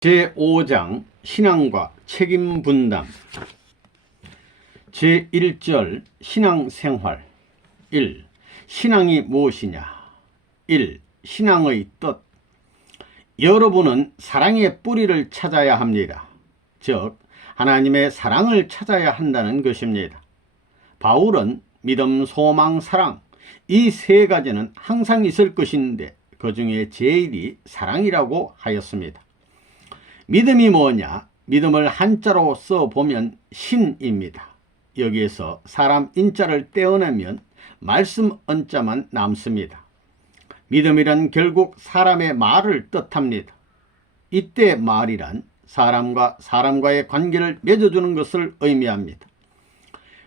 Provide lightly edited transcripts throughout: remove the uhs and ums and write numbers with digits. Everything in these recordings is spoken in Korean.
제5장 신앙과 책임 분담. 제1절 신앙생활. 1. 신앙이 무엇이냐. 1. 신앙의 뜻. 여러분은 사랑의 뿌리를 찾아야 합니다. 즉 하나님의 사랑을 찾아야 한다는 것입니다. 바울은 믿음, 소망, 사랑 이 세 가지는 항상 있을 것인데 그 중에 제일이 사랑이라고 하였습니다. 믿음이 뭐냐? 믿음을 한자로 써보면 신입니다. 여기에서 사람 인자를 떼어내면 말씀 언자만 남습니다. 믿음이란 결국 사람의 말을 뜻합니다. 이때 말이란 사람과 사람과의 관계를 맺어주는 것을 의미합니다.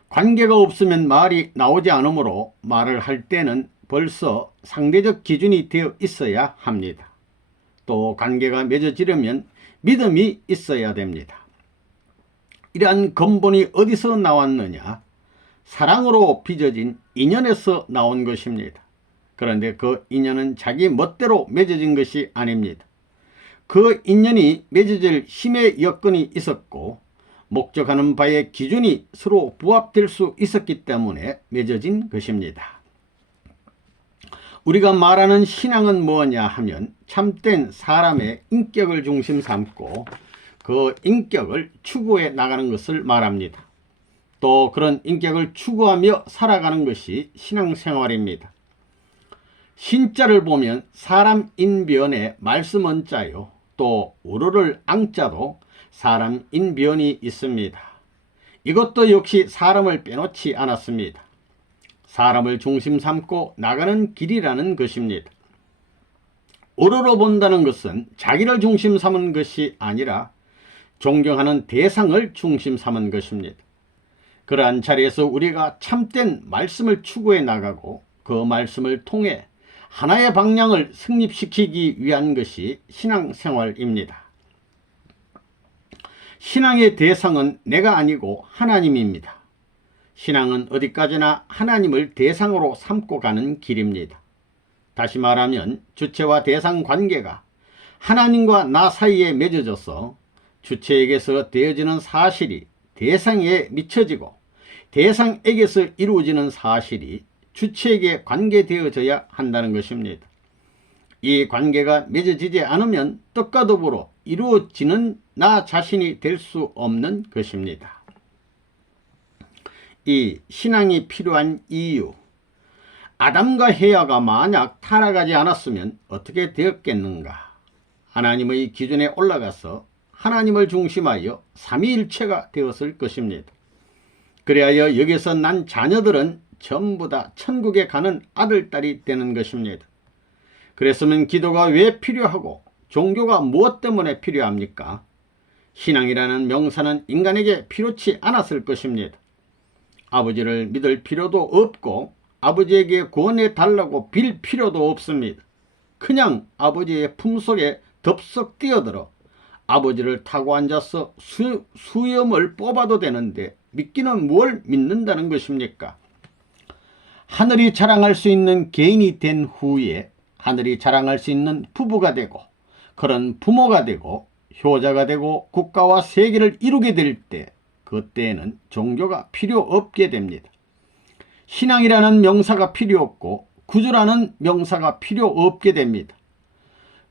관계가 없으면 말이 나오지 않으므로 말을 할 때는 벌써 상대적 기준이 되어 있어야 합니다. 또 관계가 맺어지려면 믿음이 있어야 됩니다. 이러한 근본이 어디서 나왔느냐? 사랑으로 빚어진 인연에서 나온 것입니다. 그런데 그 인연은 자기 멋대로 맺어진 것이 아닙니다. 그 인연이 맺어질 힘의 여건이 있었고 목적하는 바의 기준이 서로 부합될 수 있었기 때문에 맺어진 것입니다. 우리가 말하는 신앙은 뭐냐 하면 참된 사람의 인격을 중심 삼고 그 인격을 추구해 나가는 것을 말합니다. 또 그런 인격을 추구하며 살아가는 것이 신앙생활입니다. 신자를 보면 사람 인변에 말씀 언자요, 또 우르를 앙자도 사람 인변이 있습니다. 이것도 역시 사람을 빼놓지 않았습니다. 사람을 중심 삼고 나가는 길이라는 것입니다. 우러러 본다는 것은 자기를 중심 삼은 것이 아니라 존경하는 대상을 중심 삼은 것입니다. 그러한 자리에서 우리가 참된 말씀을 추구해 나가고 그 말씀을 통해 하나의 방향을 승립시키기 위한 것이 신앙생활입니다. 신앙의 대상은 내가 아니고 하나님입니다. 신앙은 어디까지나 하나님을 대상으로 삼고 가는 길입니다. 다시 말하면 주체와 대상 관계가 하나님과 나 사이에 맺어져서 주체에게서 되어지는 사실이 대상에 미쳐지고 대상에게서 이루어지는 사실이 주체에게 관계되어져야 한다는 것입니다. 이 관계가 맺어지지 않으면 뜻과 더불어 이루어지는 나 자신이 될 수 없는 것입니다. 이 신앙이 필요한 이유. 아담과 헤아가 만약 타락하지 않았으면 어떻게 되었겠는가? 하나님의 기준에 올라가서 하나님을 중심하여 삼위일체가 되었을 것입니다. 그리하여 여기서 난 자녀들은 전부 다 천국에 가는 아들딸이 되는 것입니다. 그랬으면 기도가 왜 필요하고 종교가 무엇 때문에 필요합니까? 신앙이라는 명사는 인간에게 필요치 않았을 것입니다. 아버지를 믿을 필요도 없고 아버지에게 구원해 달라고 빌 필요도 없습니다. 그냥 아버지의 품속에 덥석 뛰어들어 아버지를 타고 앉아서 수염을 뽑아도 되는데 믿기는 뭘 믿는다는 것입니까? 하늘이 자랑할 수 있는 개인이 된 후에 하늘이 자랑할 수 있는 부부가 되고 그런 부모가 되고 효자가 되고 국가와 세계를 이루게 될 때 그때에는 종교가 필요 없게 됩니다. 신앙이라는 명사가 필요 없고 구주라는 명사가 필요 없게 됩니다.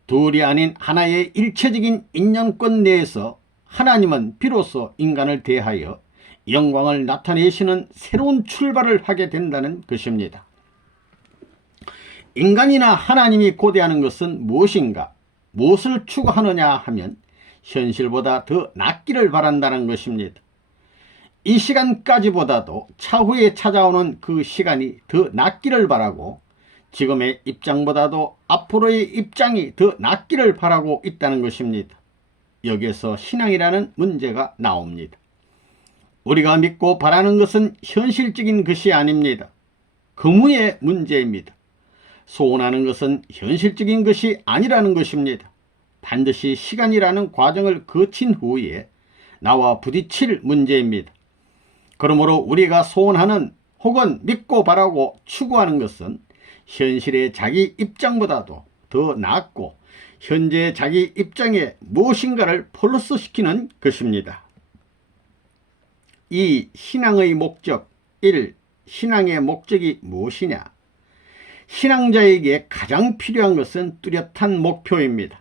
둘이 아닌 하나의 일체적인 인연권 내에서 하나님은 비로소 인간을 대하여 영광을 나타내시는 새로운 출발을 하게 된다는 것입니다. 인간이나 하나님이 고대하는 것은 무엇인가? 무엇을 추구하느냐 하면 현실보다 더 낫기를 바란다는 것입니다. 이 시간까지보다도 차후에 찾아오는 그 시간이 더 낫기를 바라고 지금의 입장보다도 앞으로의 입장이 더 낫기를 바라고 있다는 것입니다. 여기에서 신앙이라는 문제가 나옵니다. 우리가 믿고 바라는 것은 현실적인 것이 아닙니다. 금우의 문제입니다. 소원하는 것은 현실적인 것이 아니라는 것입니다. 반드시 시간이라는 과정을 거친 후에 나와 부딪힐 문제입니다. 그러므로 우리가 소원하는 혹은 믿고 바라고 추구하는 것은 현실의 자기 입장보다도 더 낫고 현재 자기 입장에 무엇인가를 플러스시키는 것입니다. 2. 신앙의 목적. 1. 신앙의 목적이 무엇이냐? 신앙자에게 가장 필요한 것은 뚜렷한 목표입니다.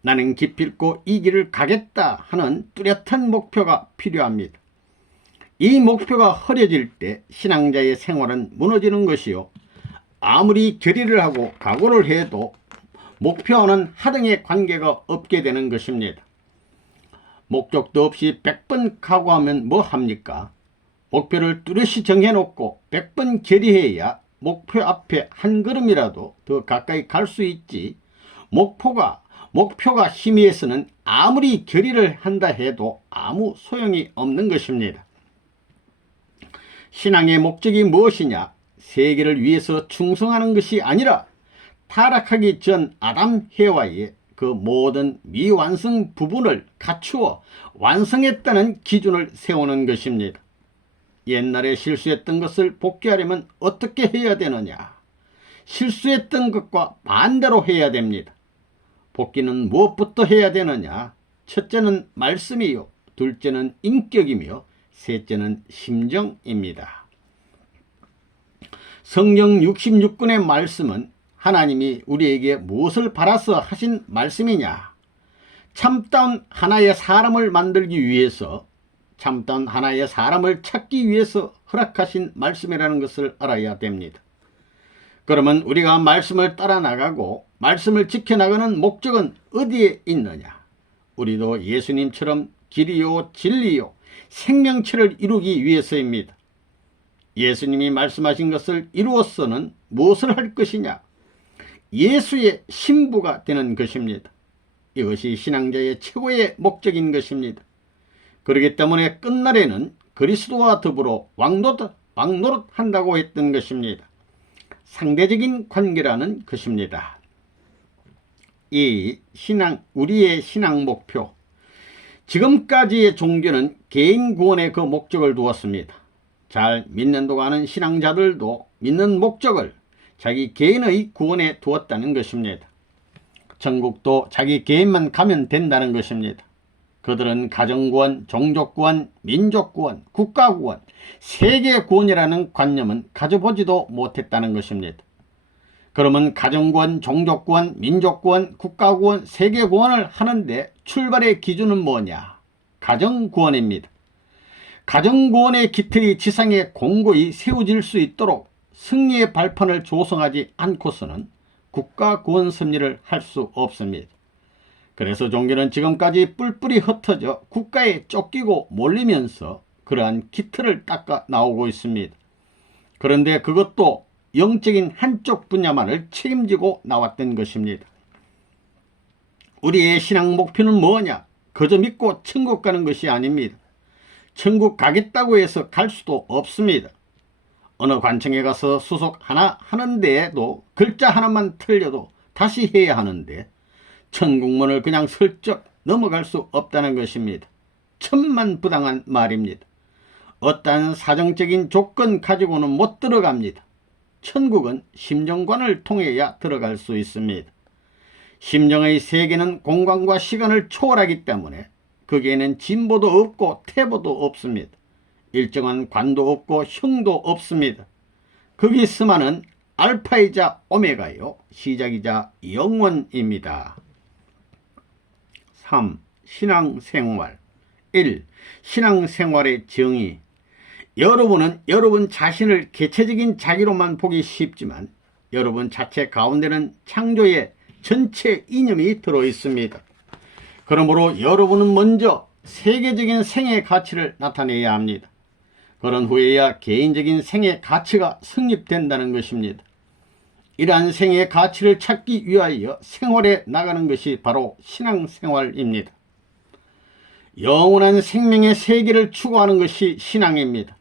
나는 기필코 이 길을 가겠다 하는 뚜렷한 목표가 필요합니다. 이 목표가 흐려질 때 신앙자의 생활은 무너지는 것이요, 아무리 결의를 하고 각오를 해도 목표와는 하등의 관계가 없게 되는 것입니다. 목적도 없이 100번 각오하면 뭐 합니까? 목표를 뚜렷이 정해놓고 100번 결의해야 목표 앞에 한 걸음이라도 더 가까이 갈 수 있지, 목표가 희미해서는 아무리 결의를 한다 해도 아무 소용이 없는 것입니다. 신앙의 목적이 무엇이냐? 세계를 위해서 충성하는 것이 아니라 타락하기 전 아담 해와의 그 모든 미완성 부분을 갖추어 완성했다는 기준을 세우는 것입니다. 옛날에 실수했던 것을 복귀하려면 어떻게 해야 되느냐? 실수했던 것과 반대로 해야 됩니다. 복귀는 무엇부터 해야 되느냐? 첫째는 말씀이요, 둘째는 인격이며 셋째는 심정입니다. 성경 66권의 말씀은 하나님이 우리에게 무엇을 바라서 하신 말씀이냐? 참다운 하나의 사람을 만들기 위해서, 참다운 하나의 사람을 찾기 위해서 허락하신 말씀이라는 것을 알아야 됩니다. 그러면 우리가 말씀을 따라 나가고 말씀을 지켜나가는 목적은 어디에 있느냐? 우리도 예수님처럼 길이요 진리요 생명체를 이루기 위해서입니다. 예수님이 말씀하신 것을 이루어서는 무엇을 할 것이냐? 예수의 신부가 되는 것입니다. 이것이 신앙자의 최고의 목적인 것입니다. 그렇기 때문에 끝날에는 그리스도와 더불어 왕노릇한다고 했던 것입니다. 상대적인 관계라는 것입니다. 이 우리의 신앙 목표. 지금까지의 종교는 개인 구원에 그 목적을 두었습니다. 잘 믿는다고 하는 신앙자들도 믿는 목적을 자기 개인의 구원에 두었다는 것입니다. 천국도 자기 개인만 가면 된다는 것입니다. 그들은 가정구원, 종족구원, 민족구원, 국가구원, 세계구원이라는 관념은 가져보지도 못했다는 것입니다. 그러면 가정구원, 종족구원, 민족구원, 국가구원, 세계구원을 하는데 출발의 기준은 뭐냐? 가정구원입니다. 가정구원의 기틀이 지상에 공고히 세워질 수 있도록 승리의 발판을 조성하지 않고서는 국가구원 섭리를 할 수 없습니다. 그래서 종교는 지금까지 뿔뿔이 흩어져 국가에 쫓기고 몰리면서 그러한 기틀을 닦아 나오고 있습니다. 그런데 그것도 영적인 한쪽 분야만을 책임지고 나왔던 것입니다. 우리의 신앙 목표는 뭐냐? 그저 믿고 천국 가는 것이 아닙니다. 천국 가겠다고 해서 갈 수도 없습니다. 어느 관청에 가서 수속 하나 하는데도 글자 하나만 틀려도 다시 해야 하는데 천국문을 그냥 슬쩍 넘어갈 수 없다는 것입니다. 천만부당한 말입니다. 어떠한 사정적인 조건 가지고는 못 들어갑니다. 천국은 심정관을 통해야 들어갈 수 있습니다. 심정의 세계는 공간과 시간을 초월하기 때문에 거기에는 진보도 없고 퇴보도 없습니다. 일정한 관도 없고 형도 없습니다. 거기서만은 알파이자 오메가요, 시작이자 영원입니다. 3. 신앙생활. 1. 신앙생활의 정의. 여러분은 여러분 자신을 개체적인 자기로만 보기 쉽지만 여러분 자체 가운데는 창조의 전체 이념이 들어있습니다. 그러므로 여러분은 먼저 세계적인 생의 가치를 나타내야 합니다. 그런 후에야 개인적인 생의 가치가 성립된다는 것입니다. 이러한 생의 가치를 찾기 위하여 생활에 나가는 것이 바로 신앙생활입니다. 영원한 생명의 세계를 추구하는 것이 신앙입니다.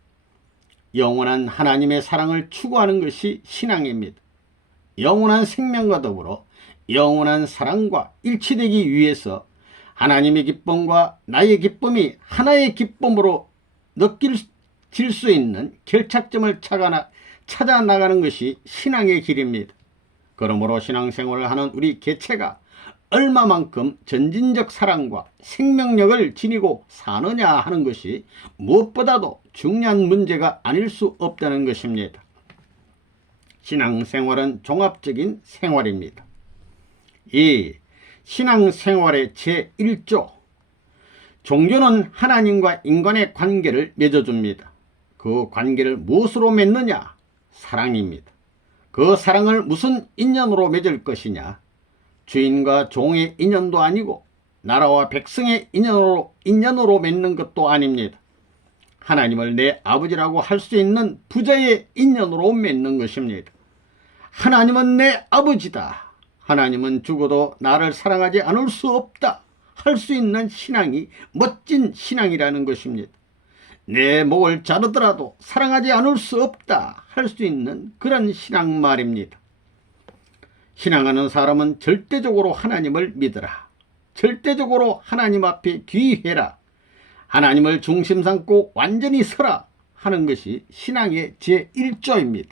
영원한 하나님의 사랑을 추구하는 것이 신앙입니다. 영원한 생명과 더불어 영원한 사랑과 일치되기 위해서 하나님의 기쁨과 나의 기쁨이 하나의 기쁨으로 느낄 수 있는 결착점을 찾아 나가는 것이 신앙의 길입니다. 그러므로 신앙생활을 하는 우리 개체가 얼마만큼 전진적 사랑과 생명력을 지니고 사느냐 하는 것이 무엇보다도 중요한 문제가 아닐 수 없다는 것입니다. 신앙생활은 종합적인 생활입니다. 2. 신앙생활의 제1조. 종교는 하나님과 인간의 관계를 맺어줍니다. 그 관계를 무엇으로 맺느냐? 사랑입니다. 그 사랑을 무슨 인연으로 맺을 것이냐? 주인과 종의 인연도 아니고 나라와 백성의 인연으로 맺는 것도 아닙니다. 하나님을 내 아버지라고 할 수 있는 부자의 인연으로 맺는 것입니다. 하나님은 내 아버지다. 하나님은 죽어도 나를 사랑하지 않을 수 없다. 할 수 있는 신앙이 멋진 신앙이라는 것입니다. 내 목을 자르더라도 사랑하지 않을 수 없다. 할 수 있는 그런 신앙 말입니다. 신앙하는 사람은 절대적으로 하나님을 믿어라. 절대적으로 하나님 앞에 귀회라. 하나님을 중심 삼고 완전히 서라 하는 것이 신앙의 제1조입니다.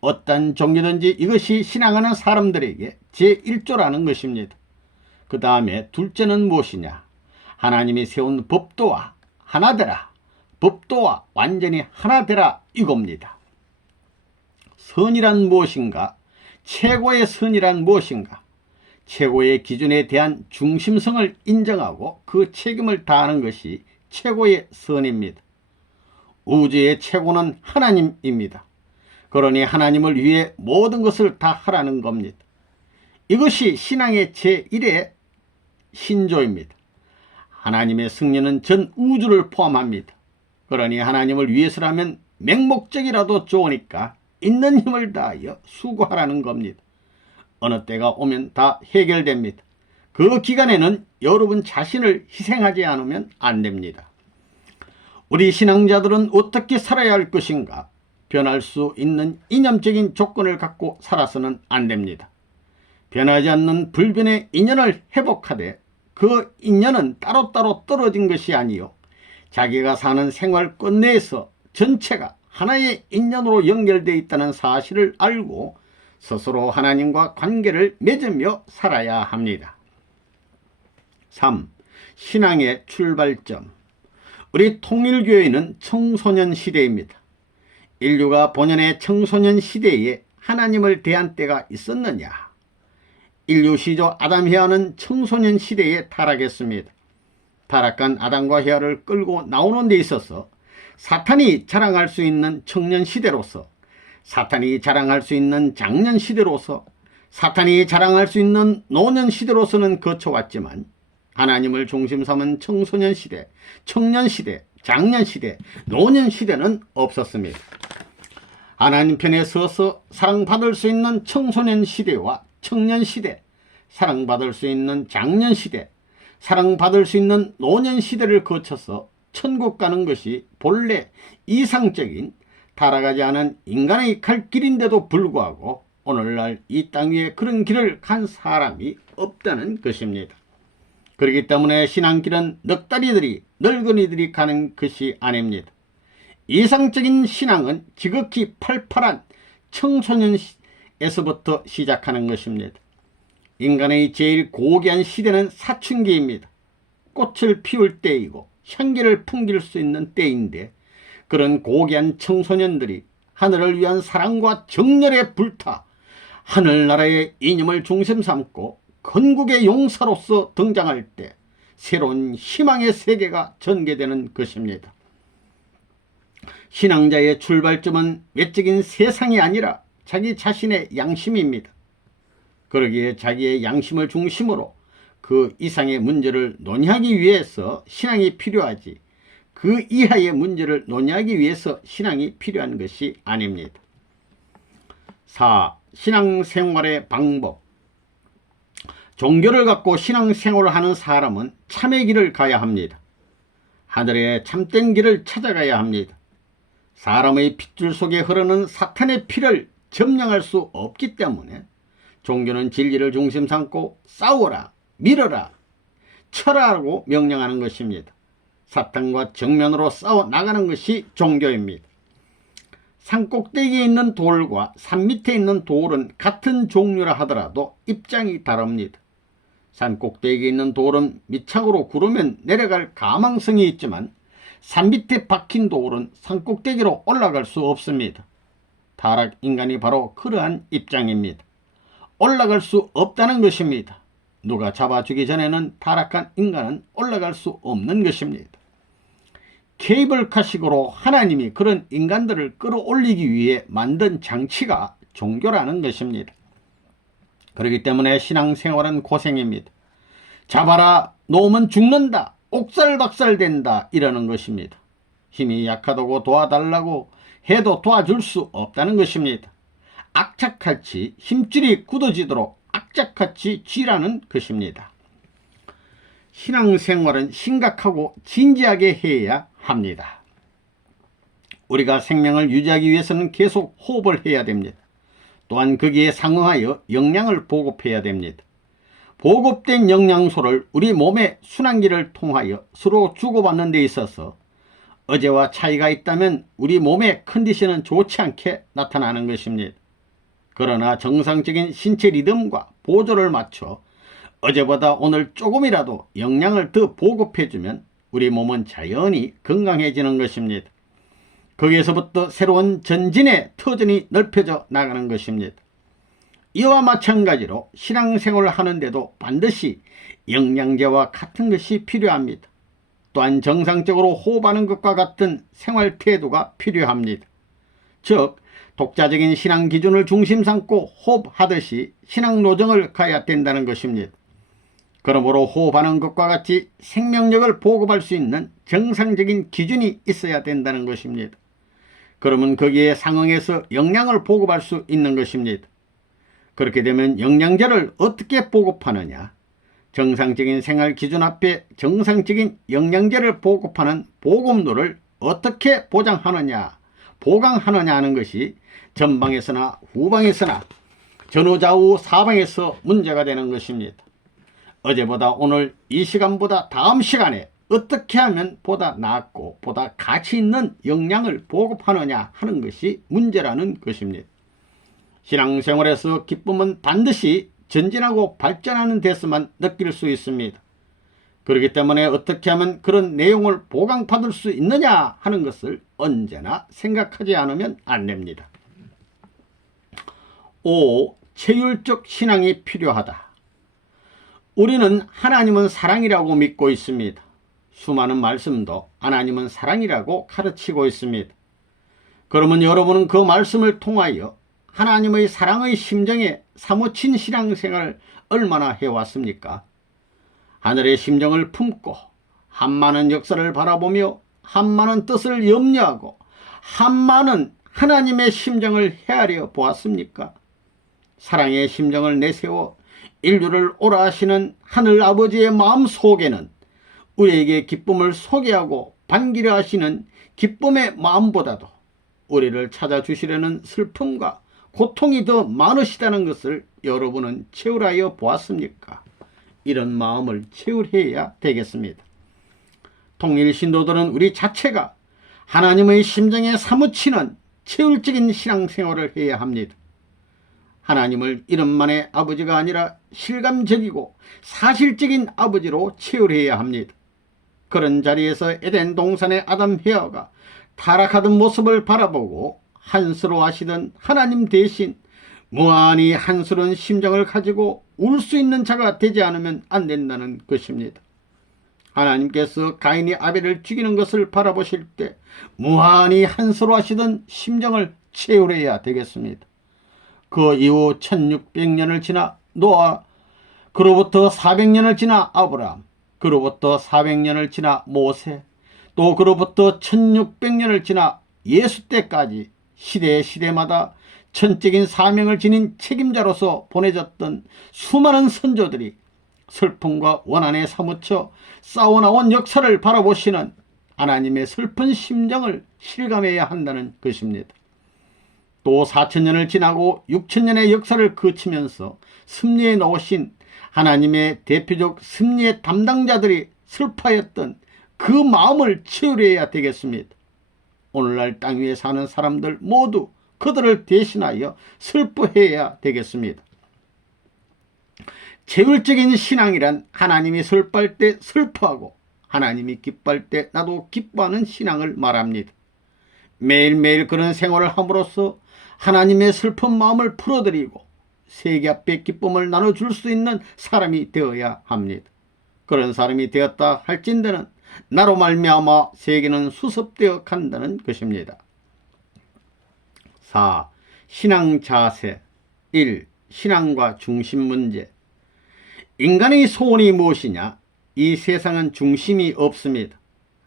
어떤 종교든지 이것이 신앙하는 사람들에게 제1조라는 것입니다. 그 다음에 둘째는 무엇이냐? 하나님이 세운 법도와 하나 되라. 법도와 완전히 하나 되라 이겁니다. 선이란 무엇인가? 최고의 선이란 무엇인가? 최고의 기준에 대한 중심성을 인정하고 그 책임을 다하는 것이 최고의 선입니다. 우주의 최고는 하나님입니다. 그러니 하나님을 위해 모든 것을 다 하라는 겁니다. 이것이 신앙의 제1의 신조입니다. 하나님의 승리는 전 우주를 포함합니다. 그러니 하나님을 위해서라면 맹목적이라도 좋으니까 있는 힘을 다하여 수고하라는 겁니다. 어느 때가 오면 다 해결됩니다. 그 기간에는 여러분 자신을 희생하지 않으면 안 됩니다. 우리 신앙자들은 어떻게 살아야 할 것인가? 변할 수 있는 이념적인 조건을 갖고 살아서는 안 됩니다. 변하지 않는 불변의 인연을 회복하되 그 인연은 따로따로 떨어진 것이 아니요 자기가 사는 생활권 내에서 전체가 하나의 인연으로 연결되어 있다는 사실을 알고 스스로 하나님과 관계를 맺으며 살아야 합니다. 3. 신앙의 출발점. 우리 통일교회는 청소년 시대입니다. 인류가 본연의 청소년 시대에 하나님을 대한 때가 있었느냐? 인류 시조 아담 헤아는 청소년 시대에 타락했습니다. 타락한 아담과 헤아를 끌고 나오는 데 있어서 사탄이 자랑할 수 있는 청년 시대로서, 사탄이 자랑할 수 있는 장년 시대로서, 사탄이 자랑할 수 있는 노년 시대로서는 거쳐왔지만 하나님을 중심 삼은 청소년 시대, 청년 시대, 장년 시대, 노년 시대는 없었습니다. 하나님 편에 서서 사랑받을 수 있는 청소년 시대와 청년 시대, 사랑받을 수 있는 장년 시대, 사랑받을 수 있는 노년 시대를 거쳐서 천국 가는 것이 본래 이상적인 타락하지 않은 인간의 갈 길인데도 불구하고 오늘날 이 땅 위에 그런 길을 간 사람이 없다는 것입니다. 그렇기 때문에 신앙길은 넉다리들이 늙은이들이 가는 것이 아닙니다. 이상적인 신앙은 지극히 팔팔한 청소년에서부터 시작하는 것입니다. 인간의 제일 고귀한 시대는 사춘기입니다. 꽃을 피울 때이고 향기를 풍길 수 있는 때인데 그런 고귀한 청소년들이 하늘을 위한 사랑과 정열에 불타 하늘나라의 이념을 중심 삼고 건국의 용사로서 등장할 때 새로운 희망의 세계가 전개되는 것입니다. 신앙자의 출발점은 외적인 세상이 아니라 자기 자신의 양심입니다. 그러기에 자기의 양심을 중심으로 그 이상의 문제를 논의하기 위해서 신앙이 필요하지 그 이하의 문제를 논의하기 위해서 신앙이 필요한 것이 아닙니다. 4. 신앙생활의 방법. 종교를 갖고 신앙생활을 하는 사람은 참의 길을 가야 합니다. 하늘의 참된 길을 찾아가야 합니다. 사람의 핏줄 속에 흐르는 사탄의 피를 점령할 수 없기 때문에 종교는 진리를 중심 삼고 싸워라, 밀어라, 쳐라라고 명령하는 것입니다. 사탄과 정면으로 싸워 나가는 것이 종교입니다. 산 꼭대기에 있는 돌과 산 밑에 있는 돌은 같은 종류라 하더라도 입장이 다릅니다. 산 꼭대기에 있는 돌은 밑창으로 구르면 내려갈 가망성이 있지만 산 밑에 박힌 돌은 산 꼭대기로 올라갈 수 없습니다. 타락 인간이 바로 그러한 입장입니다. 올라갈 수 없다는 것입니다. 누가 잡아주기 전에는 타락한 인간은 올라갈 수 없는 것입니다. 케이블카식으로 하나님이 그런 인간들을 끌어올리기 위해 만든 장치가 종교라는 것입니다. 그렇기 때문에 신앙생활은 고생입니다. 잡아라, 놓으면 죽는다, 옥살박살 된다 이러는 것입니다. 힘이 약하다고 도와달라고 해도 도와줄 수 없다는 것입니다. 악착같이 힘줄이 굳어지도록 악착같이 쥐라는 것입니다. 신앙생활은 심각하고 진지하게 해야 합니다. 우리가 생명을 유지하기 위해서는 계속 호흡을 해야 됩니다. 또한 거기에 상응하여 영양을 보급해야 됩니다. 보급된 영양소를 우리 몸의 순환기를 통하여 서로 주고받는 데 있어서 어제와 차이가 있다면 우리 몸의 컨디션은 좋지 않게 나타나는 것입니다. 그러나 정상적인 신체 리듬과 보조를 맞춰 어제보다 오늘 조금이라도 영양을 더 보급해주면 우리 몸은 자연히 건강해지는 것입니다. 거기에서부터 새로운 전진의 터전이 넓혀져 나가는 것입니다. 이와 마찬가지로 신앙생활을 하는데도 반드시 영양제와 같은 것이 필요합니다. 또한 정상적으로 호흡하는 것과 같은 생활 태도가 필요합니다. 즉 독자적인 신앙 기준을 중심 삼고 호흡하듯이 신앙 노정을 가야 된다는 것입니다. 그러므로 호흡하는 것과 같이 생명력을 보급할 수 있는 정상적인 기준이 있어야 된다는 것입니다. 그러면 거기에 상응해서 영양을 보급할 수 있는 것입니다. 그렇게 되면 영양제를 어떻게 보급하느냐? 정상적인 생활 기준 앞에 정상적인 영양제를 보급하는 보급로를 어떻게 보장하느냐, 보강하느냐 하는 것이 전방에서나 후방에서나 전후좌우 사방에서 문제가 되는 것입니다. 어제보다 오늘 이 시간보다 다음 시간에 어떻게 하면 보다 낫고 보다 가치 있는 영양을 보급하느냐 하는 것이 문제라는 것입니다. 신앙생활에서 기쁨은 반드시 전진하고 발전하는 데서만 느낄 수 있습니다. 그렇기 때문에 어떻게 하면 그런 내용을 보강받을 수 있느냐 하는 것을 언제나 생각하지 않으면 안 됩니다. 5. 체율적 신앙이 필요하다. 우리는 하나님은 사랑이라고 믿고 있습니다. 수많은 말씀도 하나님은 사랑이라고 가르치고 있습니다. 그러면 여러분은 그 말씀을 통하여 하나님의 사랑의 심정에 사무친 신앙생활을 얼마나 해왔습니까? 하늘의 심정을 품고 한많은 역사를 바라보며 한많은 뜻을 염려하고 한많은 하나님의 심정을 헤아려 보았습니까? 사랑의 심정을 내세워 인류를 오라 하시는 하늘 아버지의 마음 속에는 우리에게 기쁨을 소개하고 반기려 하시는 기쁨의 마음보다도 우리를 찾아주시려는 슬픔과 고통이 더 많으시다는 것을 여러분은 체울하여 보았습니까? 이런 마음을 체울해야 되겠습니다. 통일 신도들은 우리 자체가 하나님의 심정에 사무치는 체울적인 신앙생활을 해야 합니다. 하나님을 이름만의 아버지가 아니라 실감적이고 사실적인 아버지로 체울해야 합니다. 그런 자리에서 에덴 동산의 아담 헤아가 타락하던 모습을 바라보고 한스러워하시던 하나님 대신 무한히 한스러운 심정을 가지고 울 수 있는 자가 되지 않으면 안 된다는 것입니다. 하나님께서 가인이 아벨을 죽이는 것을 바라보실 때 무한히 한스러워하시던 심정을 체울해야 되겠습니다. 그 이후 1600년을 지나 노아, 그로부터 400년을 지나 아브라함, 그로부터 400년을 지나 모세, 또 그로부터 1600년을 지나 예수 때까지 시대마다 전적인 사명을 지닌 책임자로서 보내졌던 수많은 선조들이 슬픔과 원한에 사무쳐 싸워나온 역사를 바라보시는 하나님의 슬픈 심정을 실감해야 한다는 것입니다. 또 4000년을 지나고 6000년의 역사를 거치면서 승리에 넣으신 하나님의 대표적 승리의 담당자들이 슬퍼했던 그 마음을 치유해야 되겠습니다. 오늘날 땅 위에 사는 사람들 모두 그들을 대신하여 슬퍼해야 되겠습니다. 제율적인 신앙이란 하나님이 슬퍼할 때 슬퍼하고 하나님이 기뻐할 때 나도 기뻐하는 신앙을 말합니다. 매일매일 그런 생활을 함으로써 하나님의 슬픈 마음을 풀어드리고 세계 앞에 기쁨을 나눠줄 수 있는 사람이 되어야 합니다. 그런 사람이 되었다 할진대는 나로 말미암아 세계는 수습되어 간다는 것입니다. 4. 신앙 자세. 1. 신앙과 중심 문제. 인간의 소원이 무엇이냐? 이 세상은 중심이 없습니다.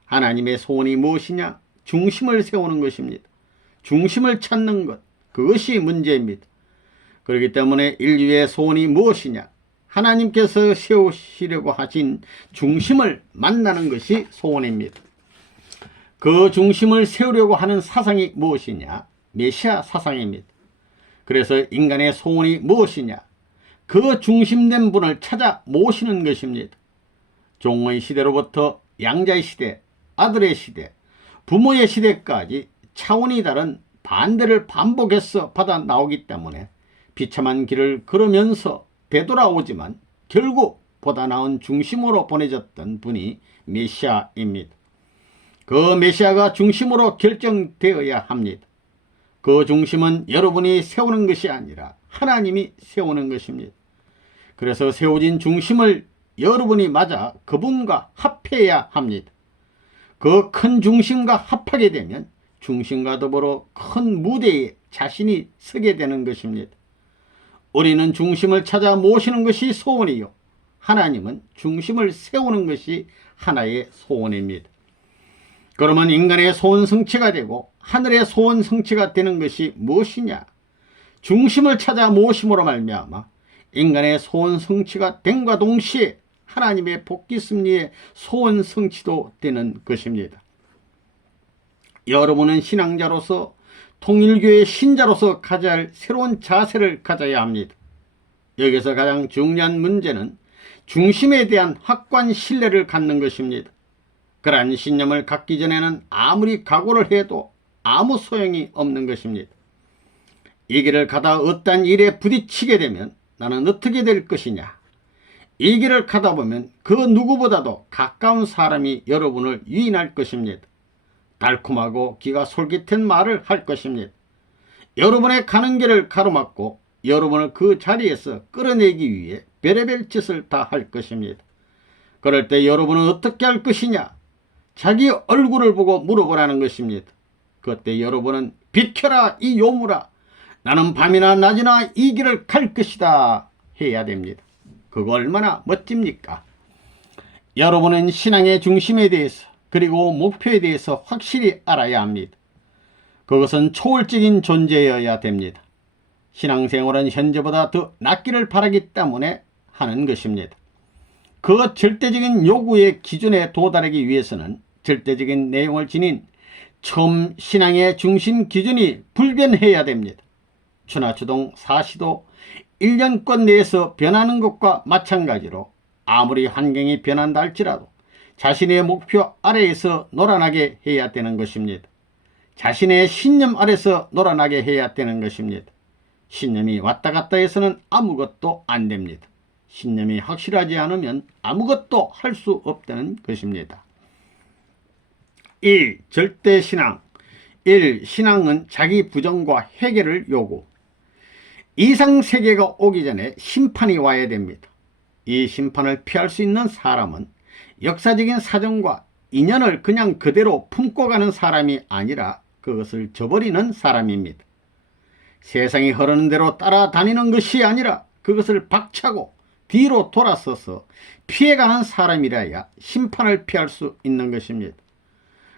하나님의 소원이 무엇이냐? 중심을 세우는 것입니다. 중심을 찾는 것, 그것이 문제입니다. 그렇기 때문에 인류의 소원이 무엇이냐? 하나님께서 세우시려고 하신 중심을 만나는 것이 소원입니다. 그 중심을 세우려고 하는 사상이 무엇이냐? 메시아 사상입니다. 그래서 인간의 소원이 무엇이냐? 그 중심된 분을 찾아 모시는 것입니다. 종의 시대로부터 양자의 시대, 아들의 시대, 부모의 시대까지 차원이 다른 반대를 반복해서 받아 나오기 때문에 비참한 길을 걸으면서 되돌아오지만 결국 보다 나은 중심으로 보내졌던 분이 메시아입니다. 그 메시아가 중심으로 결정되어야 합니다. 그 중심은 여러분이 세우는 것이 아니라 하나님이 세우는 것입니다. 그래서 세워진 중심을 여러분이 맞아 그분과 합해야 합니다. 그 큰 중심과 합하게 되면 중심과 더불어 큰 무대에 자신이 서게 되는 것입니다. 우리는 중심을 찾아 모시는 것이 소원이요, 하나님은 중심을 세우는 것이 하나의 소원입니다. 그러면 인간의 소원 성취가 되고 하늘의 소원 성취가 되는 것이 무엇이냐? 중심을 찾아 모심으로 말미암아 인간의 소원 성취가 됨과 동시에 하나님의 복귀 승리의 소원 성취도 되는 것입니다. 여러분은 신앙자로서 통일교의 신자로서 가져야 할 새로운 자세를 가져야 합니다. 여기서 가장 중요한 문제는 중심에 대한 확고한 신뢰를 갖는 것입니다. 그러한 신념을 갖기 전에는 아무리 각오를 해도 아무 소용이 없는 것입니다. 이 길을 가다 어떠한 일에 부딪히게 되면 나는 어떻게 될 것이냐? 이 길을 가다 보면 그 누구보다도 가까운 사람이 여러분을 유인할 것입니다. 달콤하고 귀가 솔깃한 말을 할 것입니다. 여러분의 가는 길을 가로막고 여러분을 그 자리에서 끌어내기 위해 별의별 짓을 다 할 것입니다. 그럴 때 여러분은 어떻게 할 것이냐? 자기 얼굴을 보고 물어보라는 것입니다. 그때 여러분은 비켜라 이 요물아, 나는 밤이나 낮이나 이 길을 갈 것이다 해야 됩니다. 그거 얼마나 멋집니까? 여러분은 신앙의 중심에 대해서 그리고 목표에 대해서 확실히 알아야 합니다. 그것은 초월적인 존재여야 됩니다. 신앙생활은 현재보다 더 낫기를 바라기 때문에 하는 것입니다. 그 절대적인 요구의 기준에 도달하기 위해서는 절대적인 내용을 지닌 처음 신앙의 중심 기준이 불변해야 됩니다. 추나추동 사시도 1년권 내에서 변하는 것과 마찬가지로 아무리 환경이 변한다 할지라도 자신의 목표 아래에서 놀아나게 해야 되는 것입니다. 자신의 신념 아래서 놀아나게 해야 되는 것입니다. 신념이 왔다 갔다 해서는 아무것도 안 됩니다. 신념이 확실하지 않으면 아무것도 할 수 없다는 것입니다. 1. 절대신앙. 1. 신앙은 자기 부정과 회개를 요구. 이상세계가 오기 전에 심판이 와야 됩니다. 이 심판을 피할 수 있는 사람은 역사적인 사정과 인연을 그냥 그대로 품고 가는 사람이 아니라 그것을 저버리는 사람입니다. 세상이 흐르는 대로 따라다니는 것이 아니라 그것을 박차고 뒤로 돌아서서 피해가는 사람이라야 심판을 피할 수 있는 것입니다.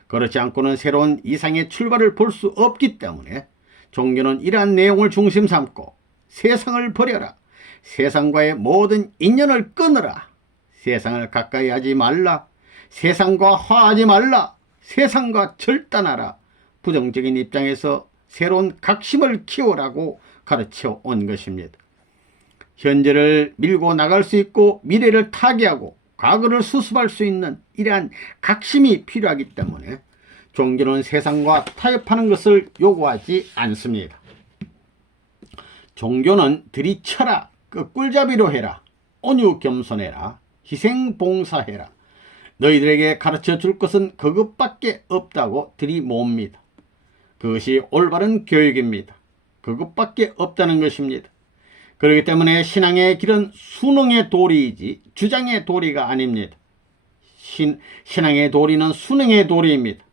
그렇지 않고는 새로운 이상의 출발을 볼 수 없기 때문에 종교는 이러한 내용을 중심 삼고 세상을 버려라, 세상과의 모든 인연을 끊어라, 세상을 가까이 하지 말라, 세상과 화하지 말라, 세상과 절단하라, 부정적인 입장에서 새로운 각심을 키우라고 가르쳐 온 것입니다. 현재를 밀고 나갈 수 있고 미래를 타개하고 과거를 수습할 수 있는 이러한 각심이 필요하기 때문에 종교는 세상과 타협하는 것을 요구하지 않습니다. 종교는 들이쳐라, 그 꿀잡이로 해라, 온유 겸손해라. 희생 봉사해라. 너희들에게 가르쳐 줄 것은 그것밖에 없다고 들이모읍니다. 그것이 올바른 교육입니다. 그것밖에 없다는 것입니다. 그렇기 때문에 신앙의 길은 수능의 도리이지 주장의 도리가 아닙니다. 신앙의 도리는 수능의 도리입니다.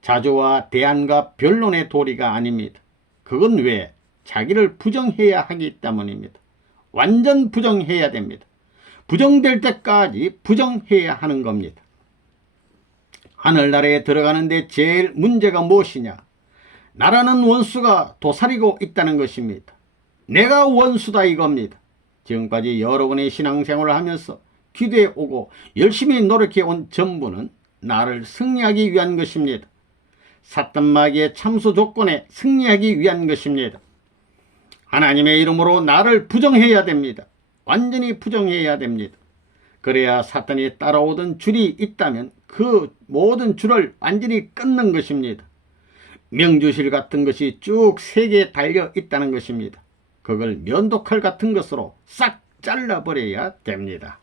자조와 대안과 변론의 도리가 아닙니다. 그건 왜? 자기를 부정해야 하기 때문입니다. 완전 부정해야 됩니다. 부정될 때까지 부정해야 하는 겁니다. 하늘나라에 들어가는데 제일 문제가 무엇이냐? 나라는 원수가 도사리고 있다는 것입니다. 내가 원수다 이겁니다. 지금까지 여러분의 신앙생활을 하면서 기도해 오고 열심히 노력해 온 전부는 나를 승리하기 위한 것입니다. 사탄마귀의 참수 조건에 승리하기 위한 것입니다. 하나님의 이름으로 나를 부정해야 됩니다. 완전히 부정해야 됩니다. 그래야 사탄이 따라오던 줄이 있다면 그 모든 줄을 완전히 끊는 것입니다. 명주실 같은 것이 쭉 세 개 달려 있다는 것입니다. 그걸 면도칼 같은 것으로 싹 잘라버려야 됩니다.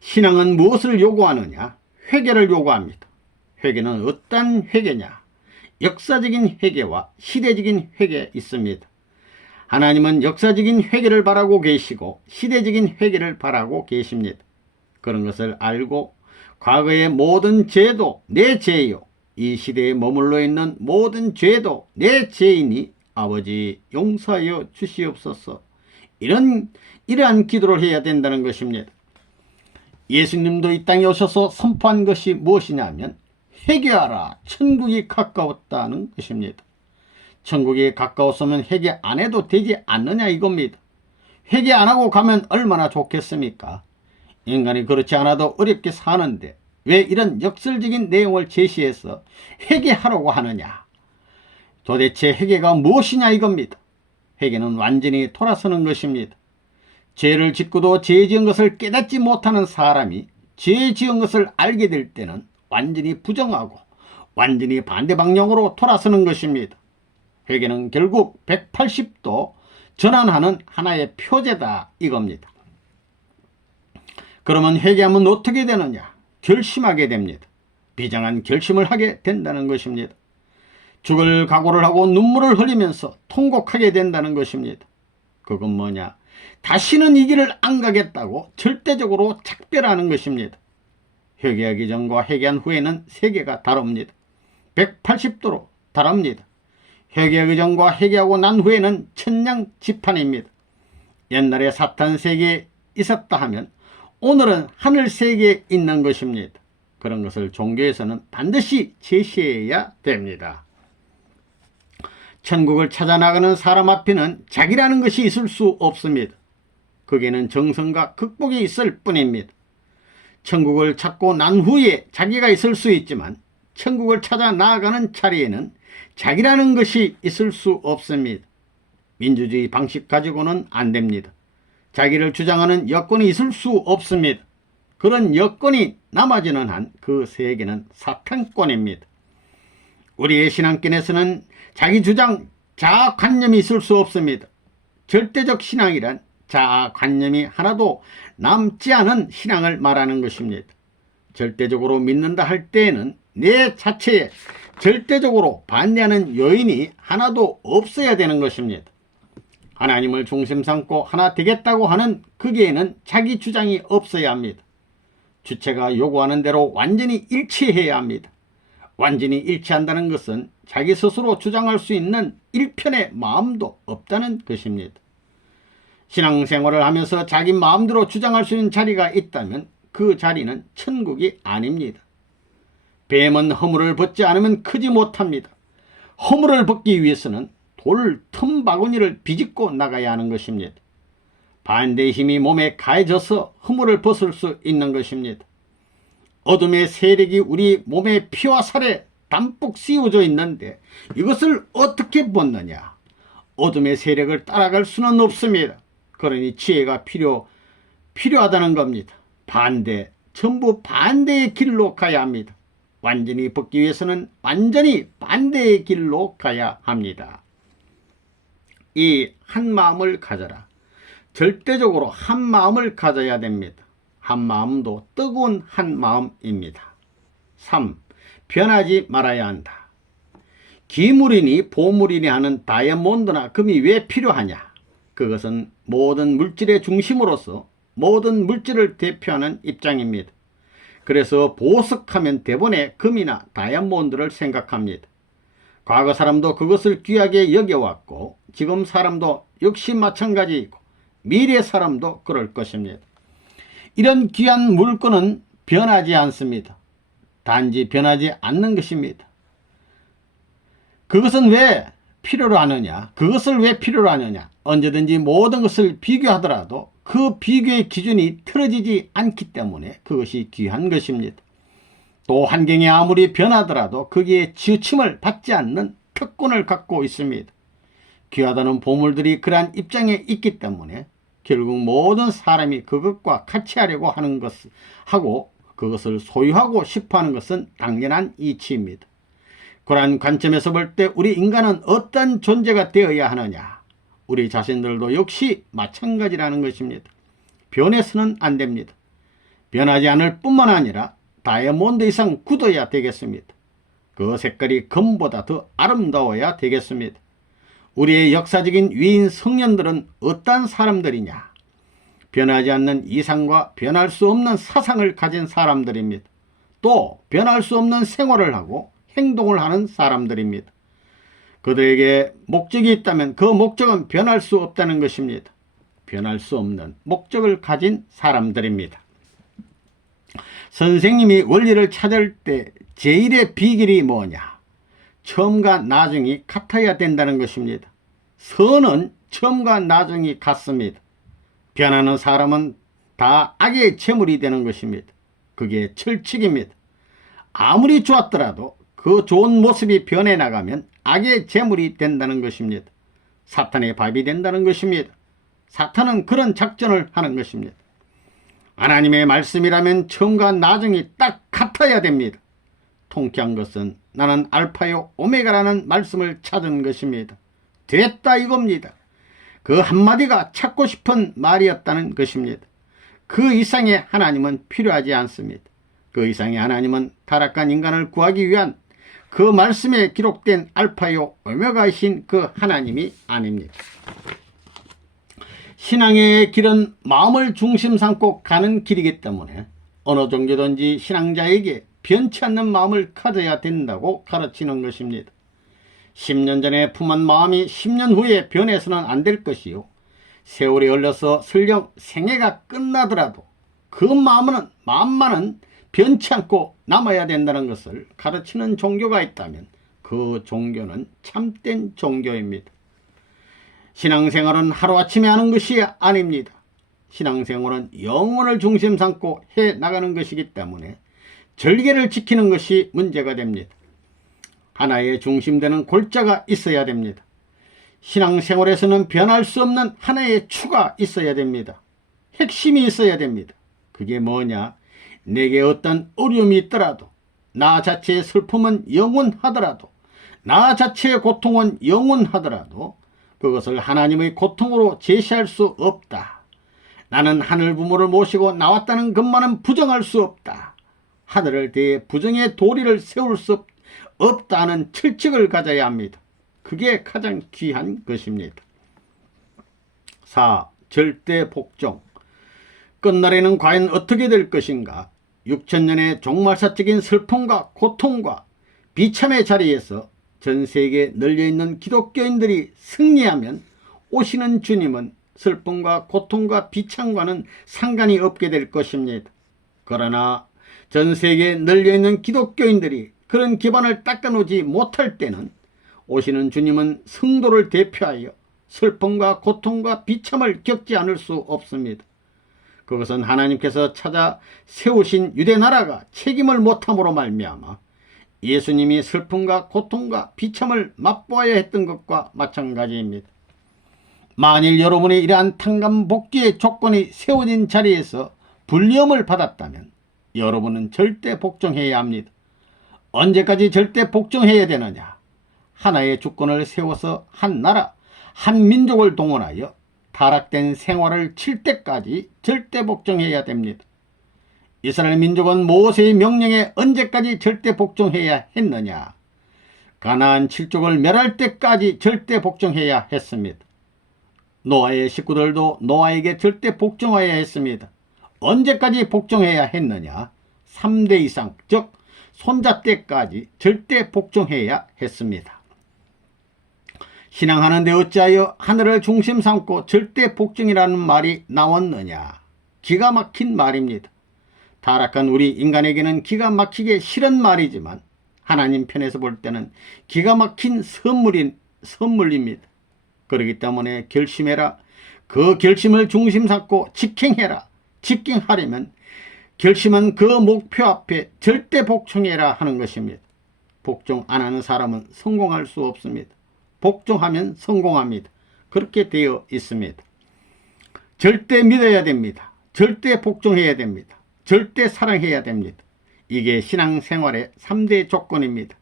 신앙은 무엇을 요구하느냐? 회개를 요구합니다. 회개는 어떤 회개냐? 역사적인 회개와 시대적인 회개 있습니다. 하나님은 역사적인 회개를 바라고 계시고 시대적인 회개를 바라고 계십니다. 그런 것을 알고 과거의 모든 죄도 내 죄요, 이 시대에 머물러 있는 모든 죄도 내 죄이니 아버지 용서하여 주시옵소서, 이러한 기도를 해야 된다는 것입니다. 예수님도 이 땅에 오셔서 선포한 것이 무엇이냐면 회개하라, 천국이 가까웠다는 것입니다. 천국이 가까웠으면 회개 안 해도 되지 않느냐 이겁니다. 회개 안 하고 가면 얼마나 좋겠습니까? 인간이 그렇지 않아도 어렵게 사는데 왜 이런 역설적인 내용을 제시해서 회개하라고 하느냐? 도대체 회개가 무엇이냐 이겁니다. 회개는 완전히 돌아서는 것입니다. 죄를 짓고도 죄 지은 것을 깨닫지 못하는 사람이 죄 지은 것을 알게 될 때는 완전히 부정하고 완전히 반대 방향으로 돌아서는 것입니다. 회개는 결국 180도 전환하는 하나의 표제다 이겁니다. 그러면 회개하면 어떻게 되느냐? 결심하게 됩니다. 비장한 결심을 하게 된다는 것입니다. 죽을 각오를 하고 눈물을 흘리면서 통곡하게 된다는 것입니다. 그건 뭐냐? 다시는 이 길을 안 가겠다고 절대적으로 작별하는 것입니다. 회개하기 전과 회개한 후에는 세계가 다릅니다. 180도로 다릅니다. 회개하기 전과 회개하고 난 후에는 천냥지판입니다. 옛날에 사탄 세계에 있었다 하면 오늘은 하늘 세계에 있는 것입니다. 그런 것을 종교에서는 반드시 제시해야 됩니다. 천국을 찾아 나가는 사람 앞에는 자기라는 것이 있을 수 없습니다. 거기에는 정성과 극복이 있을 뿐입니다. 천국을 찾고 난 후에 자기가 있을 수 있지만 천국을 찾아 나아가는 자리에는 자기라는 것이 있을 수 없습니다. 민주주의 방식 가지고는 안 됩니다. 자기를 주장하는 여건이 있을 수 없습니다. 그런 여건이 남아지는 한 그 세계는 사탄권입니다. 우리의 신앙권에서는 자기 주장, 자아관념이 있을 수 없습니다. 절대적 신앙이란 자아관념이 하나도 남지 않은 신앙을 말하는 것입니다. 절대적으로 믿는다 할 때에는 내 자체에 절대적으로 반대하는 요인이 하나도 없어야 되는 것입니다. 하나님을 중심 삼고 하나 되겠다고 하는 거기에는 자기 주장이 없어야 합니다. 주체가 요구하는 대로 완전히 일치해야 합니다. 완전히 일치한다는 것은 자기 스스로 주장할 수 있는 일편의 마음도 없다는 것입니다. 신앙생활을 하면서 자기 마음대로 주장할 수 있는 자리가 있다면 그 자리는 천국이 아닙니다. 뱀은 허물을 벗지 않으면 크지 못합니다. 허물을 벗기 위해서는 돌 틈바구니를 비집고 나가야 하는 것입니다. 반대의 힘이 몸에 가해져서 허물을 벗을 수 있는 것입니다. 어둠의 세력이 우리 몸에 피와 살에 담뿍 씌워져 있는데 이것을 어떻게 벗느냐? 어둠의 세력을 따라갈 수는 없습니다. 그러니 지혜가 필요하다는 겁니다. 전부 반대의 길로 가야 합니다. 완전히 벗기 위해서는 완전히 반대의 길로 가야 합니다. 이 한 마음을 가져라. 절대적으로 한 마음을 가져야 됩니다. 한 마음도 뜨거운 한 마음입니다. 3. 변하지 말아야 한다. 기물이니 보물이니 하는 다이아몬드나 금이 왜 필요하냐? 그것은 모든 물질의 중심으로서 모든 물질을 대표하는 입장입니다. 그래서 보석하면 대부분의 금이나 다이아몬드를 생각합니다. 과거 사람도 그것을 귀하게 여겨왔고 지금 사람도 역시 마찬가지이고 미래 사람도 그럴 것입니다. 이런 귀한 물건은 변하지 않습니다. 단지 변하지 않는 것입니다. 그것은 왜 필요로 하느냐? 그것을 왜 필요로 하느냐? 언제든지 모든 것을 비교하더라도 그 비교의 기준이 틀어지지 않기 때문에 그것이 귀한 것입니다. 또 환경이 아무리 변하더라도 거기에 치우침을 받지 않는 특권을 갖고 있습니다. 귀하다는 보물들이 그러한 입장에 있기 때문에 결국 모든 사람이 그것과 같이 하려고 하는 것을 하고 그것을 소유하고 싶어하는 것은 당연한 이치입니다. 그러한 관점에서 볼 때 우리 인간은 어떤 존재가 되어야 하느냐? 우리 자신들도 역시 마찬가지라는 것입니다. 변해서는 안 됩니다. 변하지 않을 뿐만 아니라 다이아몬드 이상 굳어야 되겠습니다. 그 색깔이 금보다 더 아름다워야 되겠습니다. 우리의 역사적인 위인 성년들은 어떤 사람들이냐? 변하지 않는 이상과 변할 수 없는 사상을 가진 사람들입니다. 또 변할 수 없는 생활을 하고 행동을 하는 사람들입니다. 그들에게 목적이 있다면 그 목적은 변할 수 없다는 것입니다. 변할 수 없는 목적을 가진 사람들입니다. 선생님이 원리를 찾을 때 제1의 비결이 뭐냐? 처음과 나중이 같아야 된다는 것입니다. 선은 처음과 나중이 같습니다. 변하는 사람은 다 악의 제물이 되는 것입니다. 그게 철칙입니다. 아무리 좋았더라도 그 좋은 모습이 변해나가면 악의 제물이 된다는 것입니다. 사탄의 밥이 된다는 것입니다. 사탄은 그런 작전을 하는 것입니다. 하나님의 말씀이라면 처음과 나중이 딱 같아야 됩니다. 통쾌한 것은 나는 알파요 오메가라는 말씀을 찾은 것입니다. 됐다 이겁니다. 그 한마디가 찾고 싶은 말이었다는 것입니다. 그 이상의 하나님은 필요하지 않습니다. 그 이상의 하나님은 타락한 인간을 구하기 위한 그 말씀에 기록된 알파요 오메가이신 그 하나님이 아닙니다. 신앙의 길은 마음을 중심 삼고 가는 길이기 때문에 어느 종교든지 신앙자에게 변치 않는 마음을 가져야 된다고 가르치는 것입니다. 10년 전에 품은 마음이 10년 후에 변해서는 안 될 것이요. 세월이 흘러서 설령 생애가 끝나더라도 그 마음만은 변치 않고 남아야 된다는 것을 가르치는 종교가 있다면 그 종교는 참된 종교입니다. 신앙생활은 하루아침에 하는 것이 아닙니다. 신앙생활은 영혼을 중심 삼고 해 나가는 것이기 때문에 절개를 지키는 것이 문제가 됩니다. 하나의 중심되는 골자가 있어야 됩니다. 신앙생활에서는 변할 수 없는 하나의 추가 있어야 됩니다. 핵심이 있어야 됩니다. 그게 뭐냐? 내게 어떤 어려움이 있더라도, 나 자체의 슬픔은 영원하더라도, 나 자체의 고통은 영원하더라도 그것을 하나님의 고통으로 제시할 수 없다. 나는 하늘 부모를 모시고 나왔다는 것만은 부정할 수 없다. 하늘을 대해 부정의 도리를 세울 수 없다는 철칙을 가져야 합니다. 그게 가장 귀한 것입니다. 4. 절대 복종. 끝날에는 과연 어떻게 될 것인가? 6천년의 종말사적인 슬픔과 고통과 비참의 자리에서 전 세계에 널려있는 기독교인들이 승리하면 오시는 주님은 슬픔과 고통과 비참과는 상관이 없게 될 것입니다. 그러나 전 세계에 널려있는 기독교인들이 그런 기반을 닦아놓지 못할 때는 오시는 주님은 성도를 대표하여 슬픔과 고통과 비참을 겪지 않을 수 없습니다. 그것은 하나님께서 찾아 세우신 유대나라가 책임을 못함으로 말미암아 예수님이 슬픔과 고통과 비참을 맛보아야 했던 것과 마찬가지입니다. 만일 여러분이 이러한 탕감복귀의 조건이 세워진 자리에서 불리움을 받았다면 여러분은 절대 복종해야 합니다. 언제까지 절대 복종해야 되느냐? 하나의 주권을 세워서 한 나라, 한 민족을 동원하여 타락된 생활을 칠 때까지 절대 복종해야 됩니다. 이스라엘 민족은 모세의 명령에 언제까지 절대 복종해야 했느냐? 가나안 7족을 멸할 때까지 절대 복종해야 했습니다. 노아의 식구들도 노아에게 절대 복종해야 했습니다. 언제까지 복종해야 했느냐? 3대 이상, 즉 손자 때까지 절대 복종해야 했습니다. 신앙하는데 어찌하여 하늘을 중심 삼고 절대 복종이라는 말이 나왔느냐? 기가 막힌 말입니다. 타락한 우리 인간에게는 기가 막히게 싫은 말이지만 하나님 편에서 볼 때는 기가 막힌 선물입니다. 그렇기 때문에 결심해라. 그 결심을 중심 삼고 직행해라. 직행하려면 결심한 그 목표 앞에 절대 복종해라 하는 것입니다. 복종 안 하는 사람은 성공할 수 없습니다. 복종하면 성공합니다. 그렇게 되어 있습니다. 절대 믿어야 됩니다. 절대 복종해야 됩니다. 절대 사랑해야 됩니다. 이게 신앙생활의 3대 조건입니다.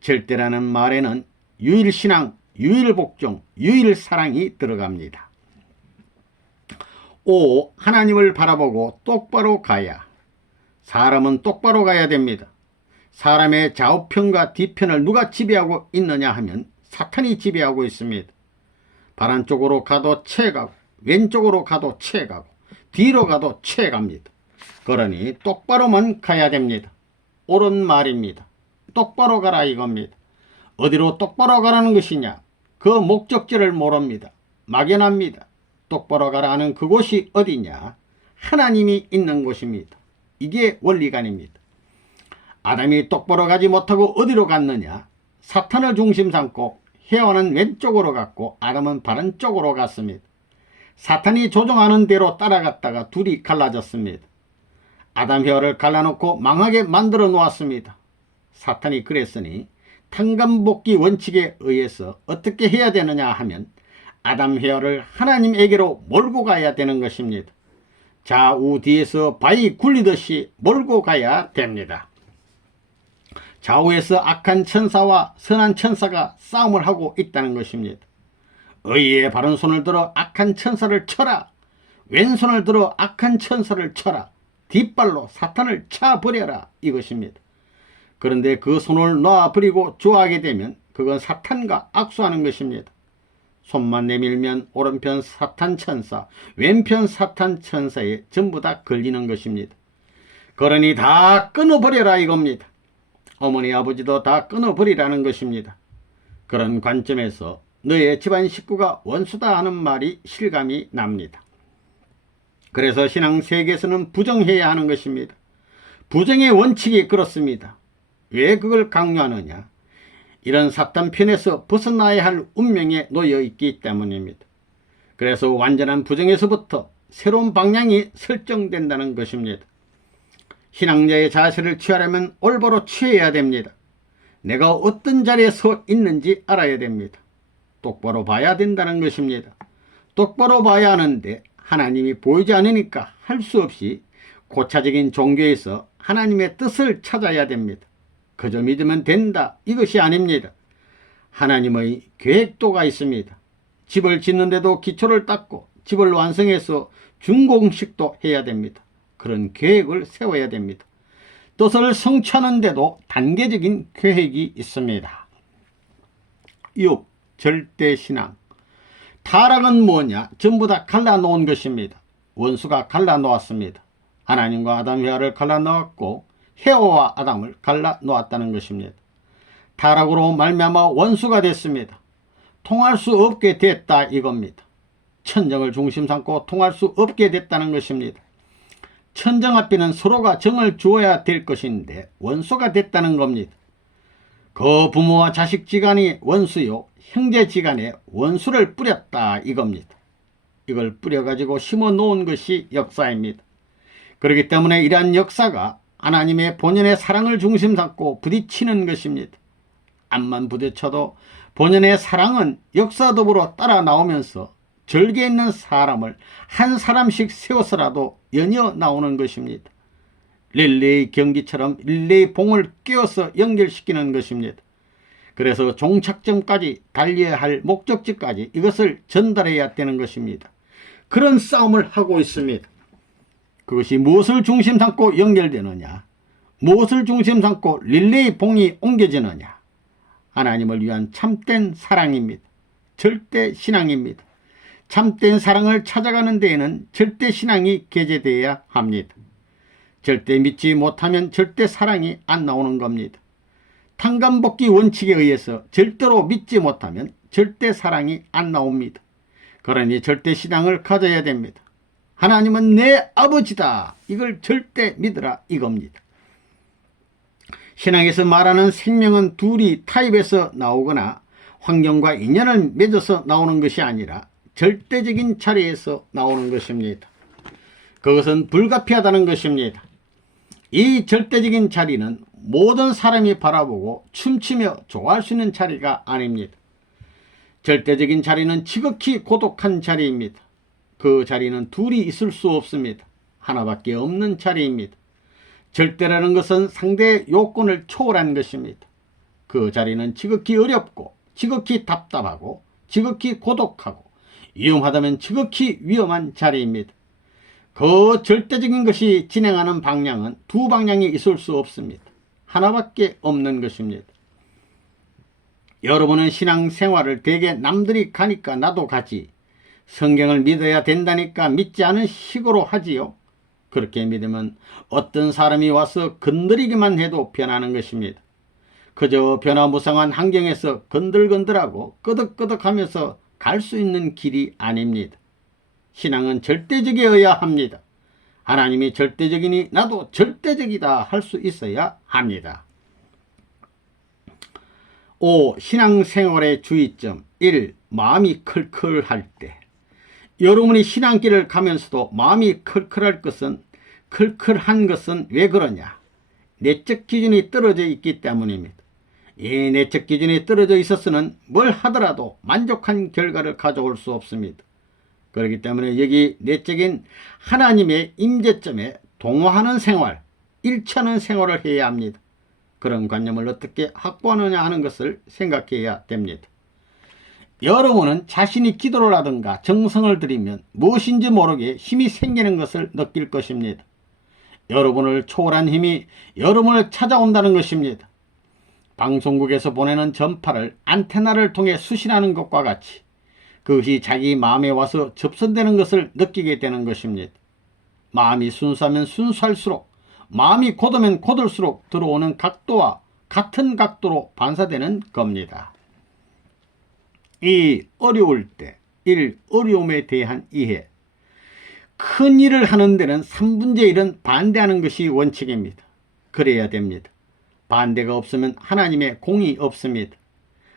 절대라는 말에는 유일신앙, 유일복종, 유일사랑이 들어갑니다. 5. 하나님을 바라보고 똑바로 가야. 사람은 똑바로 가야 됩니다. 사람의 좌우편과 뒤편을 누가 지배하고 있느냐 하면 사탄이 지배하고 있습니다. 바람 쪽으로 가도 채가고 왼쪽으로 가도 채가고 뒤로 가도 채갑니다. 그러니 똑바로만 가야 됩니다. 옳은 말입니다. 똑바로 가라 이겁니다. 어디로 똑바로 가라는 것이냐? 그 목적지를 모릅니다. 막연합니다. 똑바로 가라는 그곳이 어디냐? 하나님이 있는 곳입니다. 이게 원리관입니다. 아담이 똑바로 가지 못하고 어디로 갔느냐? 사탄을 중심 삼고 헤어는 왼쪽으로 갔고 아담은 바른 쪽으로 갔습니다. 사탄이 조종하는 대로 따라갔다가 둘이 갈라졌습니다. 아담 헤어를 갈라놓고 망하게 만들어 놓았습니다. 사탄이 그랬으니 탕감복귀 원칙에 의해서 어떻게 해야 되느냐 하면 아담 헤어를 하나님에게로 몰고 가야 되는 것입니다. 좌우 뒤에서 바위 굴리듯이 몰고 가야 됩니다. 좌우에서 악한 천사와 선한 천사가 싸움을 하고 있다는 것입니다. 의의 바른 손을 들어 악한 천사를 쳐라. 왼손을 들어 악한 천사를 쳐라. 뒷발로 사탄을 차버려라 이것입니다. 그런데 그 손을 놔버리고 좋아하게 되면 그건 사탄과 악수하는 것입니다. 손만 내밀면 오른편 사탄 천사, 왼편 사탄 천사에 전부 다 걸리는 것입니다. 그러니 다 끊어버려라 이겁니다. 어머니 아버지도 다 끊어버리라는 것입니다. 그런 관점에서 너의 집안 식구가 원수다 하는 말이 실감이 납니다. 그래서 신앙세계에서는 부정해야 하는 것입니다. 부정의 원칙이 그렇습니다. 왜 그걸 강요하느냐? 이런 사탄 편에서 벗어나야 할 운명에 놓여 있기 때문입니다. 그래서 완전한 부정에서부터 새로운 방향이 설정된다는 것입니다. 신앙자의 자세를 취하려면 올바로 취해야 됩니다. 내가 어떤 자리에 서 있는지 알아야 됩니다. 똑바로 봐야 된다는 것입니다. 똑바로 봐야 하는데 하나님이 보이지 않으니까 할 수 없이 고차적인 종교에서 하나님의 뜻을 찾아야 됩니다. 그저 믿으면 된다 이것이 아닙니다. 하나님의 계획도가 있습니다. 집을 짓는데도 기초를 닦고 집을 완성해서 준공식도 해야 됩니다. 그런 계획을 세워야 됩니다. 뜻을 성취하는데도 단계적인 계획이 있습니다. 6. 절대신앙. 타락은 뭐냐? 전부 다 갈라놓은 것입니다. 원수가 갈라놓았습니다. 하나님과 아담 헤아를 갈라놓았고 헤어와 아담을 갈라놓았다는 것입니다. 타락으로 말미암아 원수가 됐습니다. 통할 수 없게 됐다 이겁니다. 천정을 중심 삼고 통할 수 없게 됐다는 것입니다. 천정 앞에는 서로가 정을 주어야 될 것인데 원수가 됐다는 겁니다. 그 부모와 자식지간이 원수요 형제지간에 원수를 뿌렸다 이겁니다. 이걸 뿌려가지고 심어 놓은 것이 역사입니다. 그렇기 때문에 이러한 역사가 하나님의 본연의 사랑을 중심 삼고 부딪히는 것입니다. 암만 부딪혀도 본연의 사랑은 역사도부로 따라 나오면서 절개 있는 사람을 한 사람씩 세워서라도 연이어 나오는 것입니다. 릴레이 경기처럼 릴레이 봉을 끼워서 연결시키는 것입니다. 그래서 종착점까지 달려야 할 목적지까지 이것을 전달해야 되는 것입니다. 그런 싸움을 하고 있습니다. 그것이 무엇을 중심 삼고 연결되느냐, 무엇을 중심 삼고 릴레이 봉이 옮겨지느냐. 하나님을 위한 참된 사랑입니다. 절대 신앙입니다. 참된 사랑을 찾아가는 데에는 절대 신앙이 게재되어야 합니다. 절대 믿지 못하면 절대 사랑이 안 나오는 겁니다. 탕감복귀 원칙에 의해서 절대로 믿지 못하면 절대 사랑이 안 나옵니다. 그러니 절대 신앙을 가져야 됩니다. 하나님은 내 아버지다. 이걸 절대 믿으라 이겁니다. 신앙에서 말하는 생명은 둘이 타입에서 나오거나 환경과 인연을 맺어서 나오는 것이 아니라 절대적인 자리에서 나오는 것입니다. 그것은 불가피하다는 것입니다. 이 절대적인 자리는 모든 사람이 바라보고 춤추며 좋아할 수 있는 자리가 아닙니다. 절대적인 자리는 지극히 고독한 자리입니다. 그 자리는 둘이 있을 수 없습니다. 하나밖에 없는 자리입니다. 절대라는 것은 상대의 요건을 초월한 것입니다. 그 자리는 지극히 어렵고 지극히 답답하고 지극히 고독하고 위험하다면 지극히 위험한 자리입니다. 그 절대적인 것이 진행하는 방향은 두 방향이 있을 수 없습니다. 하나밖에 없는 것입니다. 여러분은 신앙생활을 대개 남들이 가니까 나도 가지, 성경을 믿어야 된다니까 믿지 않은 식으로 하지요. 그렇게 믿으면 어떤 사람이 와서 건드리기만 해도 변하는 것입니다. 그저 변화무쌍한 환경에서 건들건들하고 끄덕끄덕하면서 갈 수 있는 길이 아닙니다. 신앙은 절대적이어야 합니다. 하나님이 절대적이니 나도 절대적이다 할 수 있어야 합니다. 5. 신앙생활의 주의점 1. 마음이 클클할 때. 여러분이 신앙길을 가면서도 마음이 클클한 것은 왜 그러냐? 내적 기준이 떨어져 있기 때문입니다. 이 내적 기준이 떨어져 있어서는 뭘 하더라도 만족한 결과를 가져올 수 없습니다. 그렇기 때문에 여기 내적인 하나님의 임재점에 동화하는 생활, 일치하는 생활을 해야 합니다. 그런 관념을 어떻게 확보하느냐 하는 것을 생각해야 됩니다. 여러분은 자신이 기도를 하든가 정성을 들이면 무엇인지 모르게 힘이 생기는 것을 느낄 것입니다. 여러분을 초월한 힘이 여러분을 찾아온다는 것입니다. 방송국에서 보내는 전파를 안테나를 통해 수신하는 것과 같이 그것이 자기 마음에 와서 접선되는 것을 느끼게 되는 것입니다. 마음이 순수하면 순수할수록, 마음이 곧으면 곧을수록 들어오는 각도와 같은 각도로 반사되는 겁니다. 2. 어려울 때 1. 어려움에 대한 이해. 큰 일을 하는 데는 3분의 1은 반대하는 것이 원칙입니다. 그래야 됩니다. 반대가 없으면 하나님의 공이 없습니다.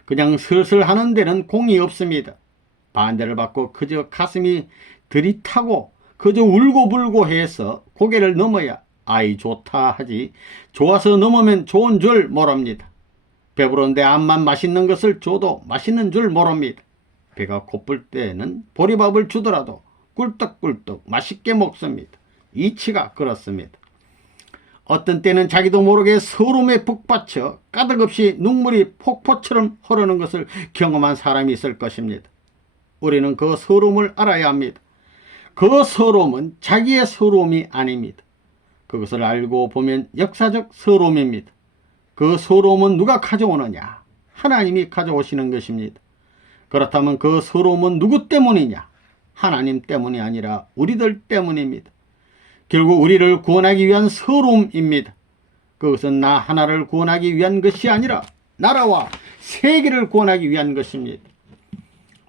그냥 슬슬 하는 데는 공이 없습니다. 반대를 받고 그저 가슴이 들이타고 그저 울고불고 해서 고개를 넘어야 아이 좋다 하지, 좋아서 넘으면 좋은 줄 모릅니다. 배부른데 암만 맛있는 것을 줘도 맛있는 줄 모릅니다. 배가 고플 때는 보리밥을 주더라도 꿀떡꿀떡 맛있게 먹습니다. 이치가 그렇습니다. 어떤 때는 자기도 모르게 서러움에 북받쳐 까닭없이 눈물이 폭포처럼 흐르는 것을 경험한 사람이 있을 것입니다. 우리는 그 서러움을 알아야 합니다. 그 서러움은 자기의 서러움이 아닙니다. 그것을 알고 보면 역사적 서러움입니다. 그 서러움은 누가 가져오느냐? 하나님이 가져오시는 것입니다. 그렇다면 그 서러움은 누구 때문이냐? 하나님 때문이 아니라 우리들 때문입니다. 결국 우리를 구원하기 위한 서러움입니다. 그것은 나 하나를 구원하기 위한 것이 아니라 나라와 세계를 구원하기 위한 것입니다.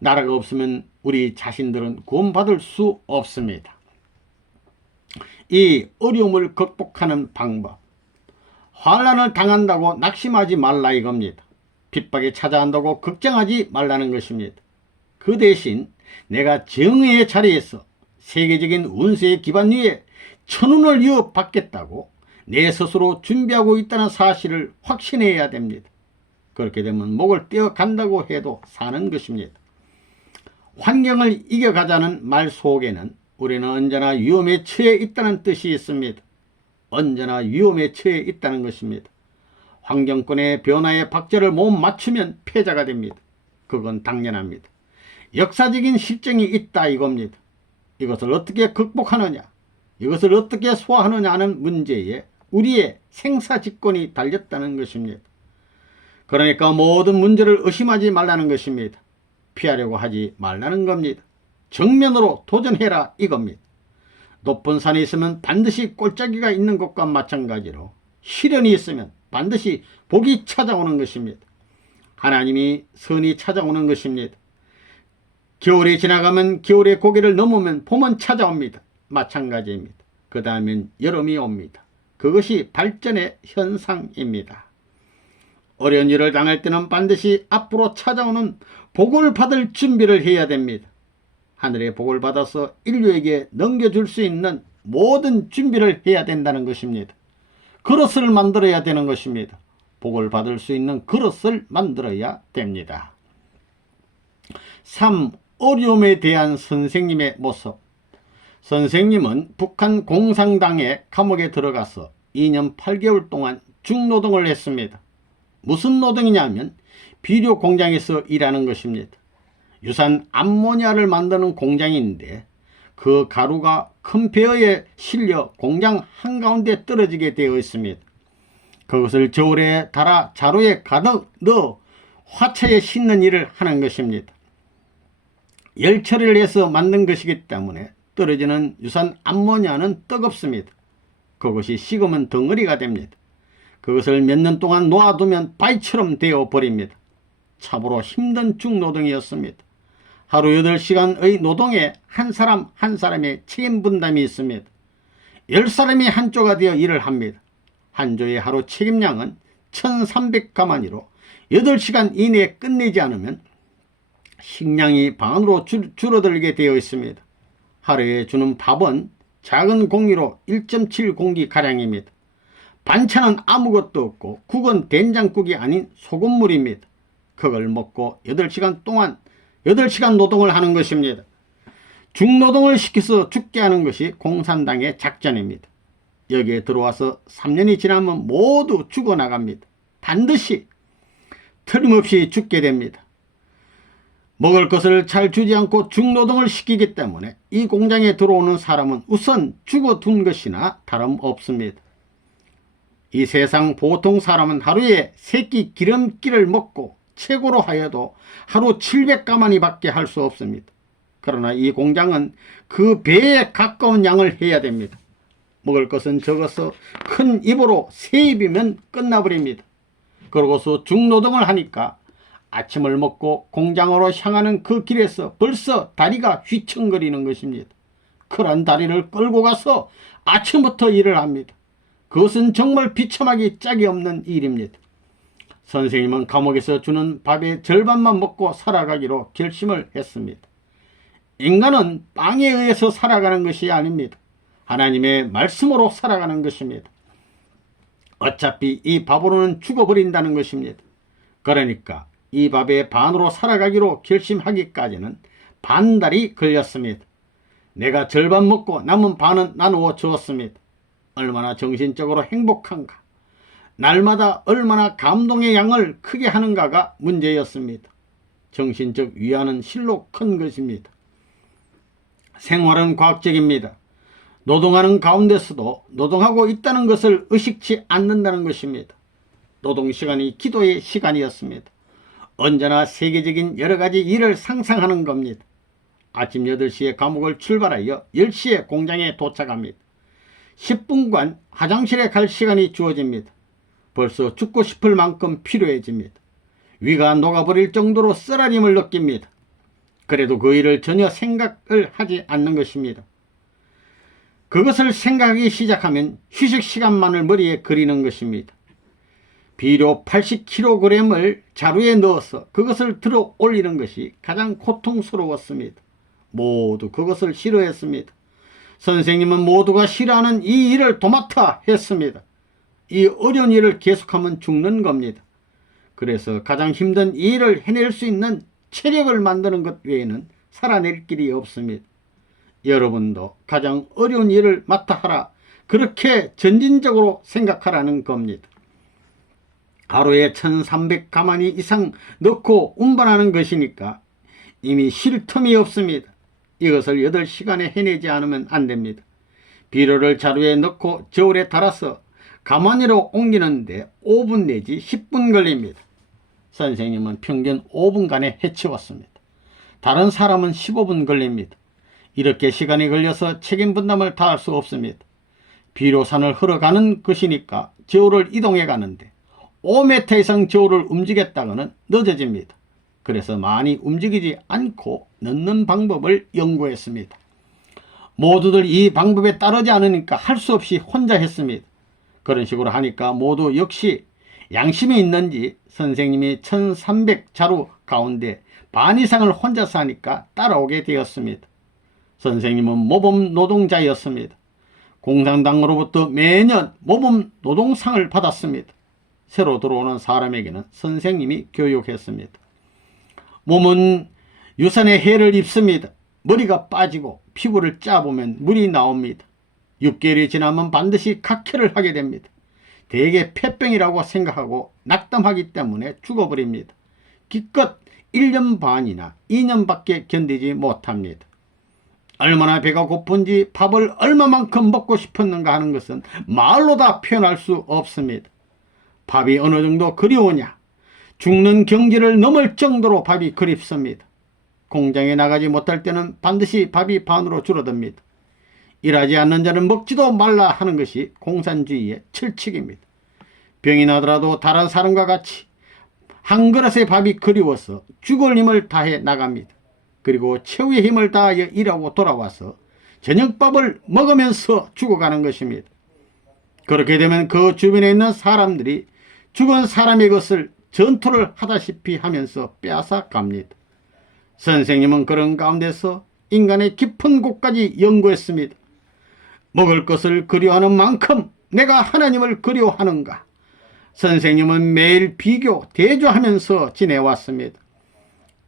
나라가 없으면 우리 자신들은 구원받을 수 없습니다. 이 어려움을 극복하는 방법. 환난을 당한다고 낙심하지 말라 이겁니다. 핍박이 찾아온다고 걱정하지 말라는 것입니다. 그 대신 내가 정의의 자리에서 세계적인 운세의 기반 위에 천운을 이어받겠다고 내 스스로 준비하고 있다는 사실을 확신해야 됩니다. 그렇게 되면 목을 떼어간다고 해도 사는 것입니다. 환경을 이겨가자는 말 속에는 우리는 언제나 위험에 처해 있다는 뜻이 있습니다. 언제나 위험에 처해 있다는 것입니다. 환경권의 변화에 박자를 못 맞추면 패자가 됩니다. 그건 당연합니다. 역사적인 실정이 있다 이겁니다. 이것을 어떻게 극복하느냐, 이것을 어떻게 소화하느냐 하는 문제에 우리의 생사직권이 달렸다는 것입니다. 그러니까 모든 문제를 의심하지 말라는 것입니다. 피하려고 하지 말라는 겁니다. 정면으로 도전해라 이겁니다. 높은 산이 있으면 반드시 골짜기가 있는 것과 마찬가지로 시련이 있으면 반드시 복이 찾아오는 것입니다. 하나님이 선이 찾아오는 것입니다. 겨울이 지나가면 겨울의 고개를 넘으면 봄은 찾아옵니다. 마찬가지입니다. 그 다음엔 여름이 옵니다. 그것이 발전의 현상입니다. 어려운 일을 당할 때는 반드시 앞으로 찾아오는 복을 받을 준비를 해야 됩니다. 하늘의 복을 받아서 인류에게 넘겨줄 수 있는 모든 준비를 해야 된다는 것입니다. 그릇을 만들어야 되는 것입니다. 복을 받을 수 있는 그릇을 만들어야 됩니다. 3. 어려움에 대한 선생님의 모습. 선생님은 북한 공산당의 감옥에 들어가서 2년 8개월 동안 중노동을 했습니다. 무슨 노동이냐면 비료 공장에서 일하는 것입니다. 유산 암모니아를 만드는 공장인데 그 가루가 컨베어에 실려 공장 한가운데 떨어지게 되어 있습니다. 그것을 저울에 달아 자루에 가득 넣어 화차에 싣는 일을 하는 것입니다. 열 처리를 해서 만든 것이기 때문에 떨어지는 유산 암모니아는 뜨겁습니다. 그것이 식으면 덩어리가 됩니다. 그것을 몇 년 동안 놓아두면 바위처럼 되어버립니다. 참으로 힘든 중노동이었습니다. 하루 8시간의 노동에 한 사람 한 사람의 책임 분담이 있습니다. 10사람이 한 조가 되어 일을 합니다. 한 조의 하루 책임량은 1300가마니로 8시간 이내에 끝내지 않으면 식량이 반으로 줄어들게 되어 있습니다. 하루에 주는 밥은 작은 공기로 1.7공기가량입니다. 반찬은 아무것도 없고 국은 된장국이 아닌 소금물입니다. 그걸 먹고 8시간 동안 8시간 노동을 하는 것입니다. 중노동을 시켜서 죽게 하는 것이 공산당의 작전입니다. 여기에 들어와서 3년이 지나면 모두 죽어나갑니다. 반드시 틀림없이 죽게 됩니다. 먹을 것을 잘 주지 않고 중노동을 시키기 때문에 이 공장에 들어오는 사람은 우선 죽어둔 것이나 다름없습니다. 이 세상 보통 사람은 하루에 3끼 기름기를 먹고 최고로 하여도 하루 700가마니 밖에 할 수 없습니다. 그러나 이 공장은 그 배에 가까운 양을 해야 됩니다. 먹을 것은 적어서 큰 입으로 3입이면 끝나버립니다. 그러고서 중노동을 하니까 아침을 먹고 공장으로 향하는 그 길에서 벌써 다리가 휘청거리는 것입니다. 그런 다리를 끌고 가서 아침부터 일을 합니다. 그것은 정말 비참하기 짝이 없는 일입니다. 선생님은 감옥에서 주는 밥의 절반만 먹고 살아가기로 결심을 했습니다. 인간은 빵에 의해서 살아가는 것이 아닙니다. 하나님의 말씀으로 살아가는 것입니다. 어차피 이 밥으로는 죽어버린다는 것입니다. 그러니까 이 밥의 반으로 살아가기로 결심하기까지는 반달이 걸렸습니다. 내가 절반 먹고 남은 반은 나누어 주었습니다. 얼마나 정신적으로 행복한가, 날마다 얼마나 감동의 양을 크게 하는가가 문제였습니다. 정신적 위안은 실로 큰 것입니다. 생활은 과학적입니다. 노동하는 가운데서도 노동하고 있다는 것을 의식치 않는다는 것입니다. 노동시간이 기도의 시간이었습니다. 언제나 세계적인 여러가지 일을 상상하는 겁니다. 아침 8시에 감옥을 출발하여 10시에 공장에 도착합니다. 10분간 화장실에 갈 시간이 주어집니다. 벌써 죽고 싶을 만큼 필요해집니다. 위가 녹아버릴 정도로 쓰라림을 느낍니다. 그래도 그 일을 전혀 생각을 하지 않는 것입니다. 그것을 생각하기 시작하면 휴식 시간만을 머리에 그리는 것입니다. 비료 80kg을 자루에 넣어서 그것을 들어 올리는 것이 가장 고통스러웠습니다. 모두 그것을 싫어했습니다. 선생님은 모두가 싫어하는 이 일을 도맡아 했습니다. 이 어려운 일을 계속하면 죽는 겁니다. 그래서 가장 힘든 이 일을 해낼 수 있는 체력을 만드는 것 외에는 살아낼 길이 없습니다. 여러분도 가장 어려운 일을 맡아 하라, 그렇게 전진적으로 생각하라는 겁니다. 하루에 1300가마니 이상 넣고 운반하는 것이니까 이미 쉴 틈이 없습니다. 이것을 8시간에 해내지 않으면 안 됩니다. 비료를 자루에 넣고 저울에 달아서 가마니로 옮기는데 5분 내지 10분 걸립니다. 선생님은 평균 5분간에 해치웠습니다. 다른 사람은 15분 걸립니다. 이렇게 시간이 걸려서 책임 분담을 다할 수 없습니다. 비료산을 흘러가는 것이니까 저울을 이동해 가는데 5m 이상 저울을 움직였다가는 늦어집니다. 그래서 많이 움직이지 않고 넣는 방법을 연구했습니다. 모두들 이 방법에 따르지 않으니까 할 수 없이 혼자 했습니다. 그런 식으로 하니까 모두 역시 양심이 있는지 선생님이 1300 자루 가운데 반 이상을 혼자서 하니까 따라오게 되었습니다. 선생님은 모범 노동자였습니다. 공산당으로부터 매년 모범 노동상을 받았습니다. 새로 들어오는 사람에게는 선생님이 교육했습니다. 몸은 유산의 해를 입습니다. 머리가 빠지고 피부를 짜보면 물이 나옵니다. 6개월이 지나면 반드시 각혈을 하게 됩니다. 대개 폐병이라고 생각하고 낙담하기 때문에 죽어버립니다. 기껏 1년 반이나 2년밖에 견디지 못합니다. 얼마나 배가 고픈지 밥을 얼마만큼 먹고 싶었는가 하는 것은 말로 다 표현할 수 없습니다. 밥이 어느 정도 그리우냐? 죽는 경지를 넘을 정도로 밥이 그립습니다. 공장에 나가지 못할 때는 반드시 밥이 반으로 줄어듭니다. 일하지 않는 자는 먹지도 말라 하는 것이 공산주의의 철칙입니다. 병이 나더라도 다른 사람과 같이 한 그릇의 밥이 그리워서 죽을 힘을 다해 나갑니다. 그리고 최후의 힘을 다하여 일하고 돌아와서 저녁밥을 먹으면서 죽어가는 것입니다. 그렇게 되면 그 주변에 있는 사람들이 죽은 사람의 것을 전투를 하다시피 하면서 빼앗아 갑니다. 선생님은 그런 가운데서 인간의 깊은 곳까지 연구했습니다. 먹을 것을 그리워하는 만큼 내가 하나님을 그리워하는가? 선생님은 매일 비교, 대조하면서 지내왔습니다.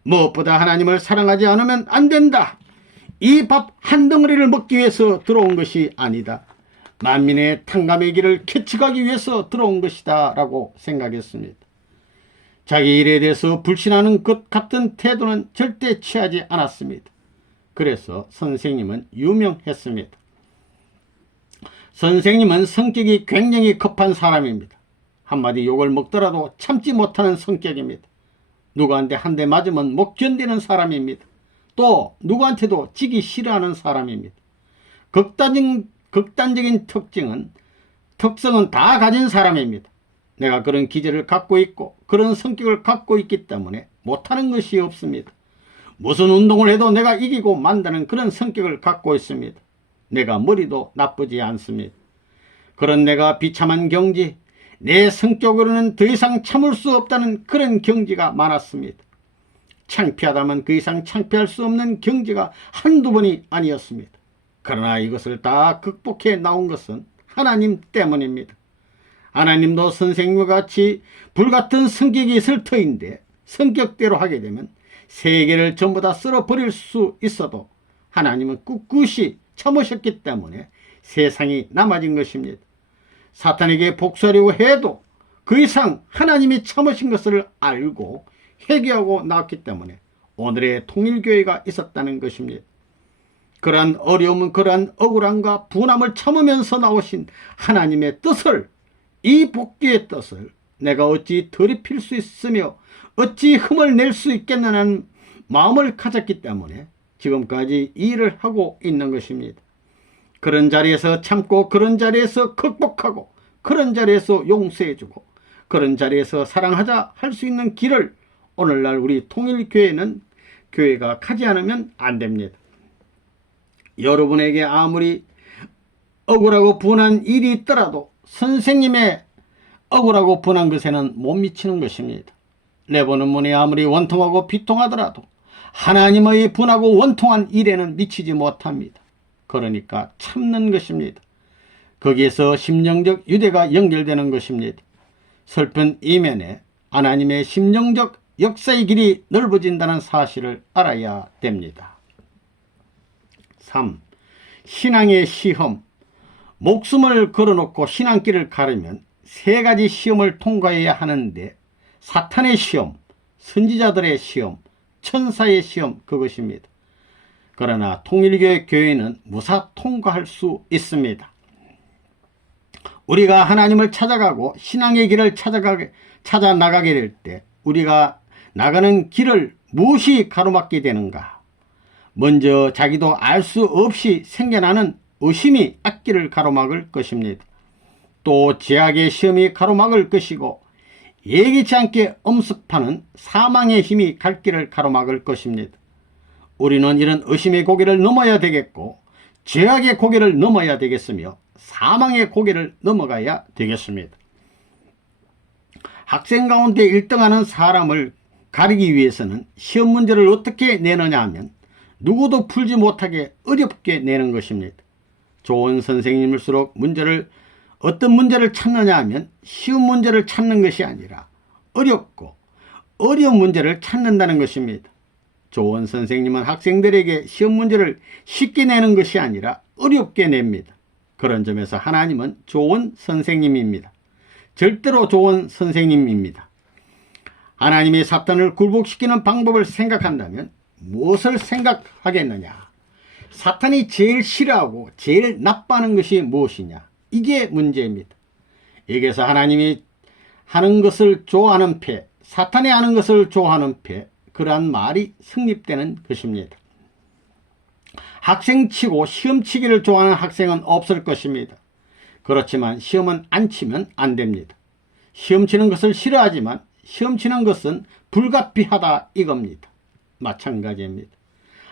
무엇보다 하나님을 사랑하지 않으면 안 된다. 이 밥 한 덩어리를 먹기 위해서 들어온 것이 아니다. 만민의 탕감의 길을 캐치가기 위해서 들어온 것이다 라고 생각했습니다. 자기 일에 대해서 불신하는 것 같은 태도는 절대 취하지 않았습니다. 그래서 선생님은 유명했습니다. 선생님은 성격이 굉장히 급한 사람입니다. 한마디 욕을 먹더라도 참지 못하는 성격입니다. 누구한테 한 대 맞으면 못 견디는 사람입니다. 또 누구한테도 지기 싫어하는 사람입니다. 극단적인 특성은 다 가진 사람입니다. 내가 그런 기질을 갖고 있고 그런 성격을 갖고 있기 때문에 못하는 것이 없습니다. 무슨 운동을 해도 내가 이기고 만다는 그런 성격을 갖고 있습니다. 내가 머리도 나쁘지 않습니다. 그런 내가 비참한 경지, 내 성격으로는 더 이상 참을 수 없다는 그런 경지가 많았습니다. 창피하다면 그 이상 창피할 수 없는 경지가 한두 번이 아니었습니다. 그러나 이것을 다 극복해 나온 것은 하나님 때문입니다. 하나님도 선생님과 같이 불같은 성격이 있을 터인데 성격대로 하게 되면 세계를 전부 다 쓸어버릴 수 있어도 하나님은 꿋꿋이 참으셨기 때문에 세상이 남아진 것입니다. 사탄에게 복수하려고 해도 그 이상 하나님이 참으신 것을 알고 회개하고 나왔기 때문에 오늘의 통일교회가 있었다는 것입니다. 그러한 어려움은 그러한 억울함과 분함을 참으면서 나오신 하나님의 뜻을, 이 복귀의 뜻을 내가 어찌 더럽힐 수 있으며 어찌 흠을 낼 수 있겠느냐는 마음을 가졌기 때문에 지금까지 이 일을 하고 있는 것입니다. 그런 자리에서 참고 그런 자리에서 극복하고 그런 자리에서 용서해주고 그런 자리에서 사랑하자 할 수 있는 길을 오늘날 우리 통일교회는 교회가 가지 않으면 안 됩니다. 여러분에게 아무리 억울하고 분한 일이 있더라도 선생님의 억울하고 분한 것에는 못 미치는 것입니다. 내보는 문이 아무리 원통하고 비통하더라도 하나님의 분하고 원통한 일에는 미치지 못합니다. 그러니까 참는 것입니다. 거기에서 심령적 유대가 연결되는 것입니다. 슬픈 이면에 하나님의 심령적 역사의 길이 넓어진다는 사실을 알아야 됩니다. 3. 신앙의 시험. 목숨을 걸어놓고 신앙길을 가르면 세 가지 시험을 통과해야 하는데 사탄의 시험, 선지자들의 시험, 천사의 시험, 그것입니다. 그러나 통일교의 교회는 무사 통과할 수 있습니다. 우리가 하나님을 찾아가고 신앙의 길을 찾아 나가게 될 때 우리가 나가는 길을 무엇이 가로막게 되는가? 먼저 자기도 알 수 없이 생겨나는 의심이 앞길을 가로막을 것입니다. 또 제약의 시험이 가로막을 것이고 예기치 않게 엄습하는 사망의 힘이 갈 길을 가로막을 것입니다. 우리는 이런 의심의 고개를 넘어야 되겠고 죄악의 고개를 넘어야 되겠으며 사망의 고개를 넘어가야 되겠습니다. 학생 가운데 1등하는 사람을 가리기 위해서는 시험 문제를 어떻게 내느냐 하면 누구도 풀지 못하게 어렵게 내는 것입니다. 좋은 선생님일수록 어떤 문제를 찾느냐 하면 쉬운 문제를 찾는 것이 아니라 어렵고 어려운 문제를 찾는다는 것입니다. 좋은 선생님은 학생들에게 시험 문제를 쉽게 내는 것이 아니라 어렵게 냅니다. 그런 점에서 하나님은 좋은 선생님입니다. 절대로 좋은 선생님입니다. 하나님이 사탄을 굴복시키는 방법을 생각한다면 무엇을 생각하겠느냐? 사탄이 제일 싫어하고 제일 나빠하는 것이 무엇이냐? 이게 문제입니다. 여기서 하나님이 하는 것을 좋아하는 패, 사탄이 하는 것을 좋아하는 패, 그러한 말이 성립되는 것입니다. 학생치고 시험치기를 좋아하는 학생은 없을 것입니다. 그렇지만 시험은 안 치면 안 됩니다. 시험치는 것을 싫어하지만 시험치는 것은 불가피하다 이겁니다. 마찬가지입니다.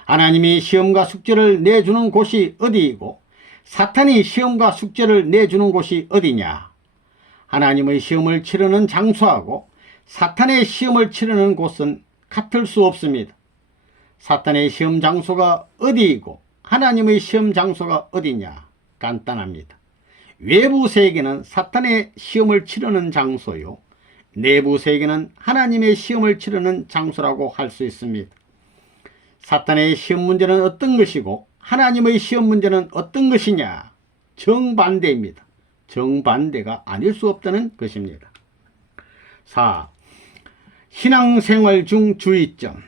하나님이 시험과 숙제를 내주는 곳이 어디이고 사탄이 시험과 숙제를 내주는 곳이 어디냐? 하나님의 시험을 치르는 장소하고 사탄의 시험을 치르는 곳은 같을 수 없습니다. 사탄의 시험 장소가 어디이고 하나님의 시험 장소가 어디냐? 간단합니다. 외부 세계는 사탄의 시험을 치르는 장소요, 내부 세계는 하나님의 시험을 치르는 장소라고 할 수 있습니다. 사탄의 시험 문제는 어떤 것이고 하나님의 시험 문제는 어떤 것이냐? 정반대입니다. 정반대가 아닐 수 없다는 것입니다. 4. 신앙생활 중 주의점.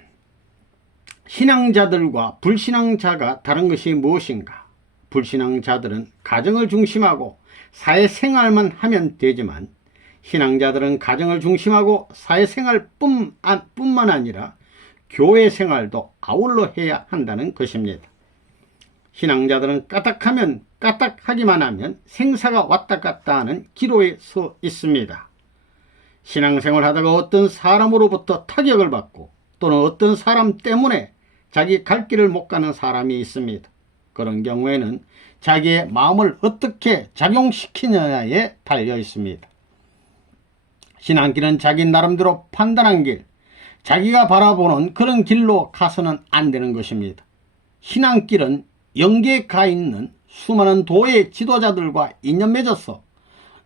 신앙자들과 불신앙자가 다른 것이 무엇인가? 불신앙자들은 가정을 중심하고 사회생활만 하면 되지만 신앙자들은 가정을 중심하고 사회생활뿐만 아니라 교회 생활도 아울러 해야 한다는 것입니다. 신앙자들은 까딱하면 까딱하기만 하면 생사가 왔다 갔다 하는 기로에 서 있습니다. 신앙생활 하다가 어떤 사람으로부터 타격을 받고 또는 어떤 사람 때문에 자기 갈 길을 못 가는 사람이 있습니다. 그런 경우에는 자기의 마음을 어떻게 작용시키느냐에 달려 있습니다. 신앙길은 자기 나름대로 판단한 길, 자기가 바라보는 그런 길로 가서는 안 되는 것입니다. 신앙길은 영계에 가 있는 수많은 도의 지도자들과 인연 맺어서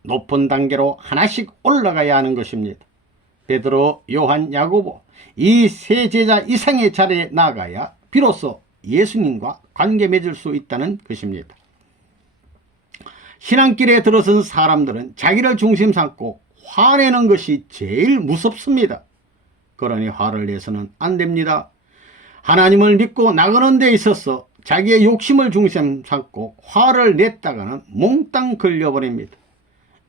높은 단계로 하나씩 올라가야 하는 것입니다. 베드로, 요한, 야고보 이 세 제자 이상의 자리에 나가야 비로소 예수님과 관계 맺을 수 있다는 것입니다. 신앙길에 들어선 사람들은 자기를 중심 삼고 화내는 것이 제일 무섭습니다. 그러니 화를 내서는 안 됩니다. 하나님을 믿고 나가는 데 있어서 자기의 욕심을 중심 삼고 화를 냈다가는 몽땅 걸려버립니다.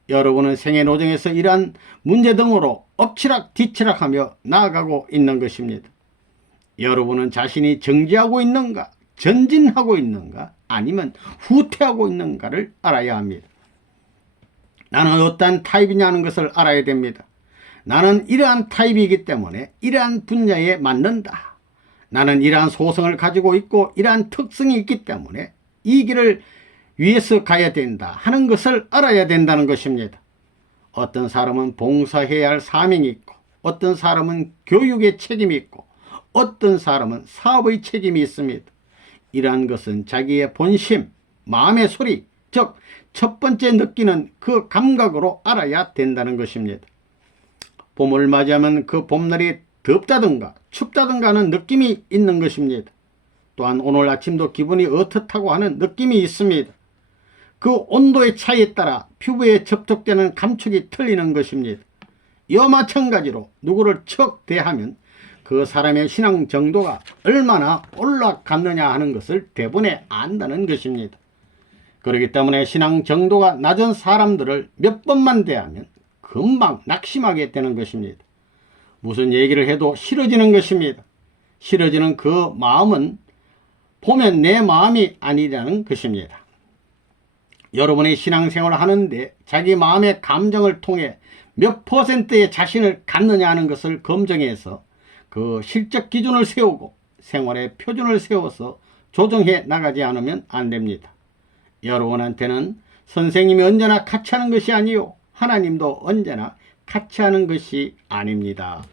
여러분은 생애 노정에서 이러한 문제 등으로 엎치락 뒤치락하며 나아가고 있는 것입니다. 여러분은 자신이 정지하고 있는가, 전진하고 있는가, 아니면 후퇴하고 있는가를 알아야 합니다. 나는 어떤 타입이냐는 것을 알아야 됩니다. 나는 이러한 타입이기 때문에 이러한 분야에 맞는다. 나는 이러한 소성을 가지고 있고 이러한 특성이 있기 때문에 이 길을 위해서 가야 된다 하는 것을 알아야 된다는 것입니다. 어떤 사람은 봉사해야 할 사명이 있고 어떤 사람은 교육의 책임이 있고 어떤 사람은 사업의 책임이 있습니다. 이러한 것은 자기의 본심, 마음의 소리, 즉 첫 번째 느끼는 그 감각으로 알아야 된다는 것입니다. 봄을 맞이하면 그 봄날이 덥다든가 춥다든가 하는 느낌이 있는 것입니다. 또한 오늘 아침도 기분이 어떻다고 하는 느낌이 있습니다. 그 온도의 차이에 따라 피부에 접촉되는 감촉이 틀리는 것입니다. 이와 마찬가지로 누구를 척 대하면 그 사람의 신앙 정도가 얼마나 올라갔느냐 하는 것을 대본에 안다는 것입니다. 그렇기 때문에 신앙 정도가 낮은 사람들을 몇 번만 대하면 금방 낙심하게 되는 것입니다. 무슨 얘기를 해도 싫어지는 것입니다. 싫어지는 그 마음은 보면 내 마음이 아니라는 것입니다. 여러분이 신앙생활을 하는데 자기 마음의 감정을 통해 몇 퍼센트의 자신을 갖느냐 하는 것을 검증해서 그 실적 기준을 세우고 생활의 표준을 세워서 조정해 나가지 않으면 안 됩니다. 여러분한테는 선생님이 언제나 같이 하는 것이 아니요 하나님도 언제나 같이 하는 것이 아닙니다.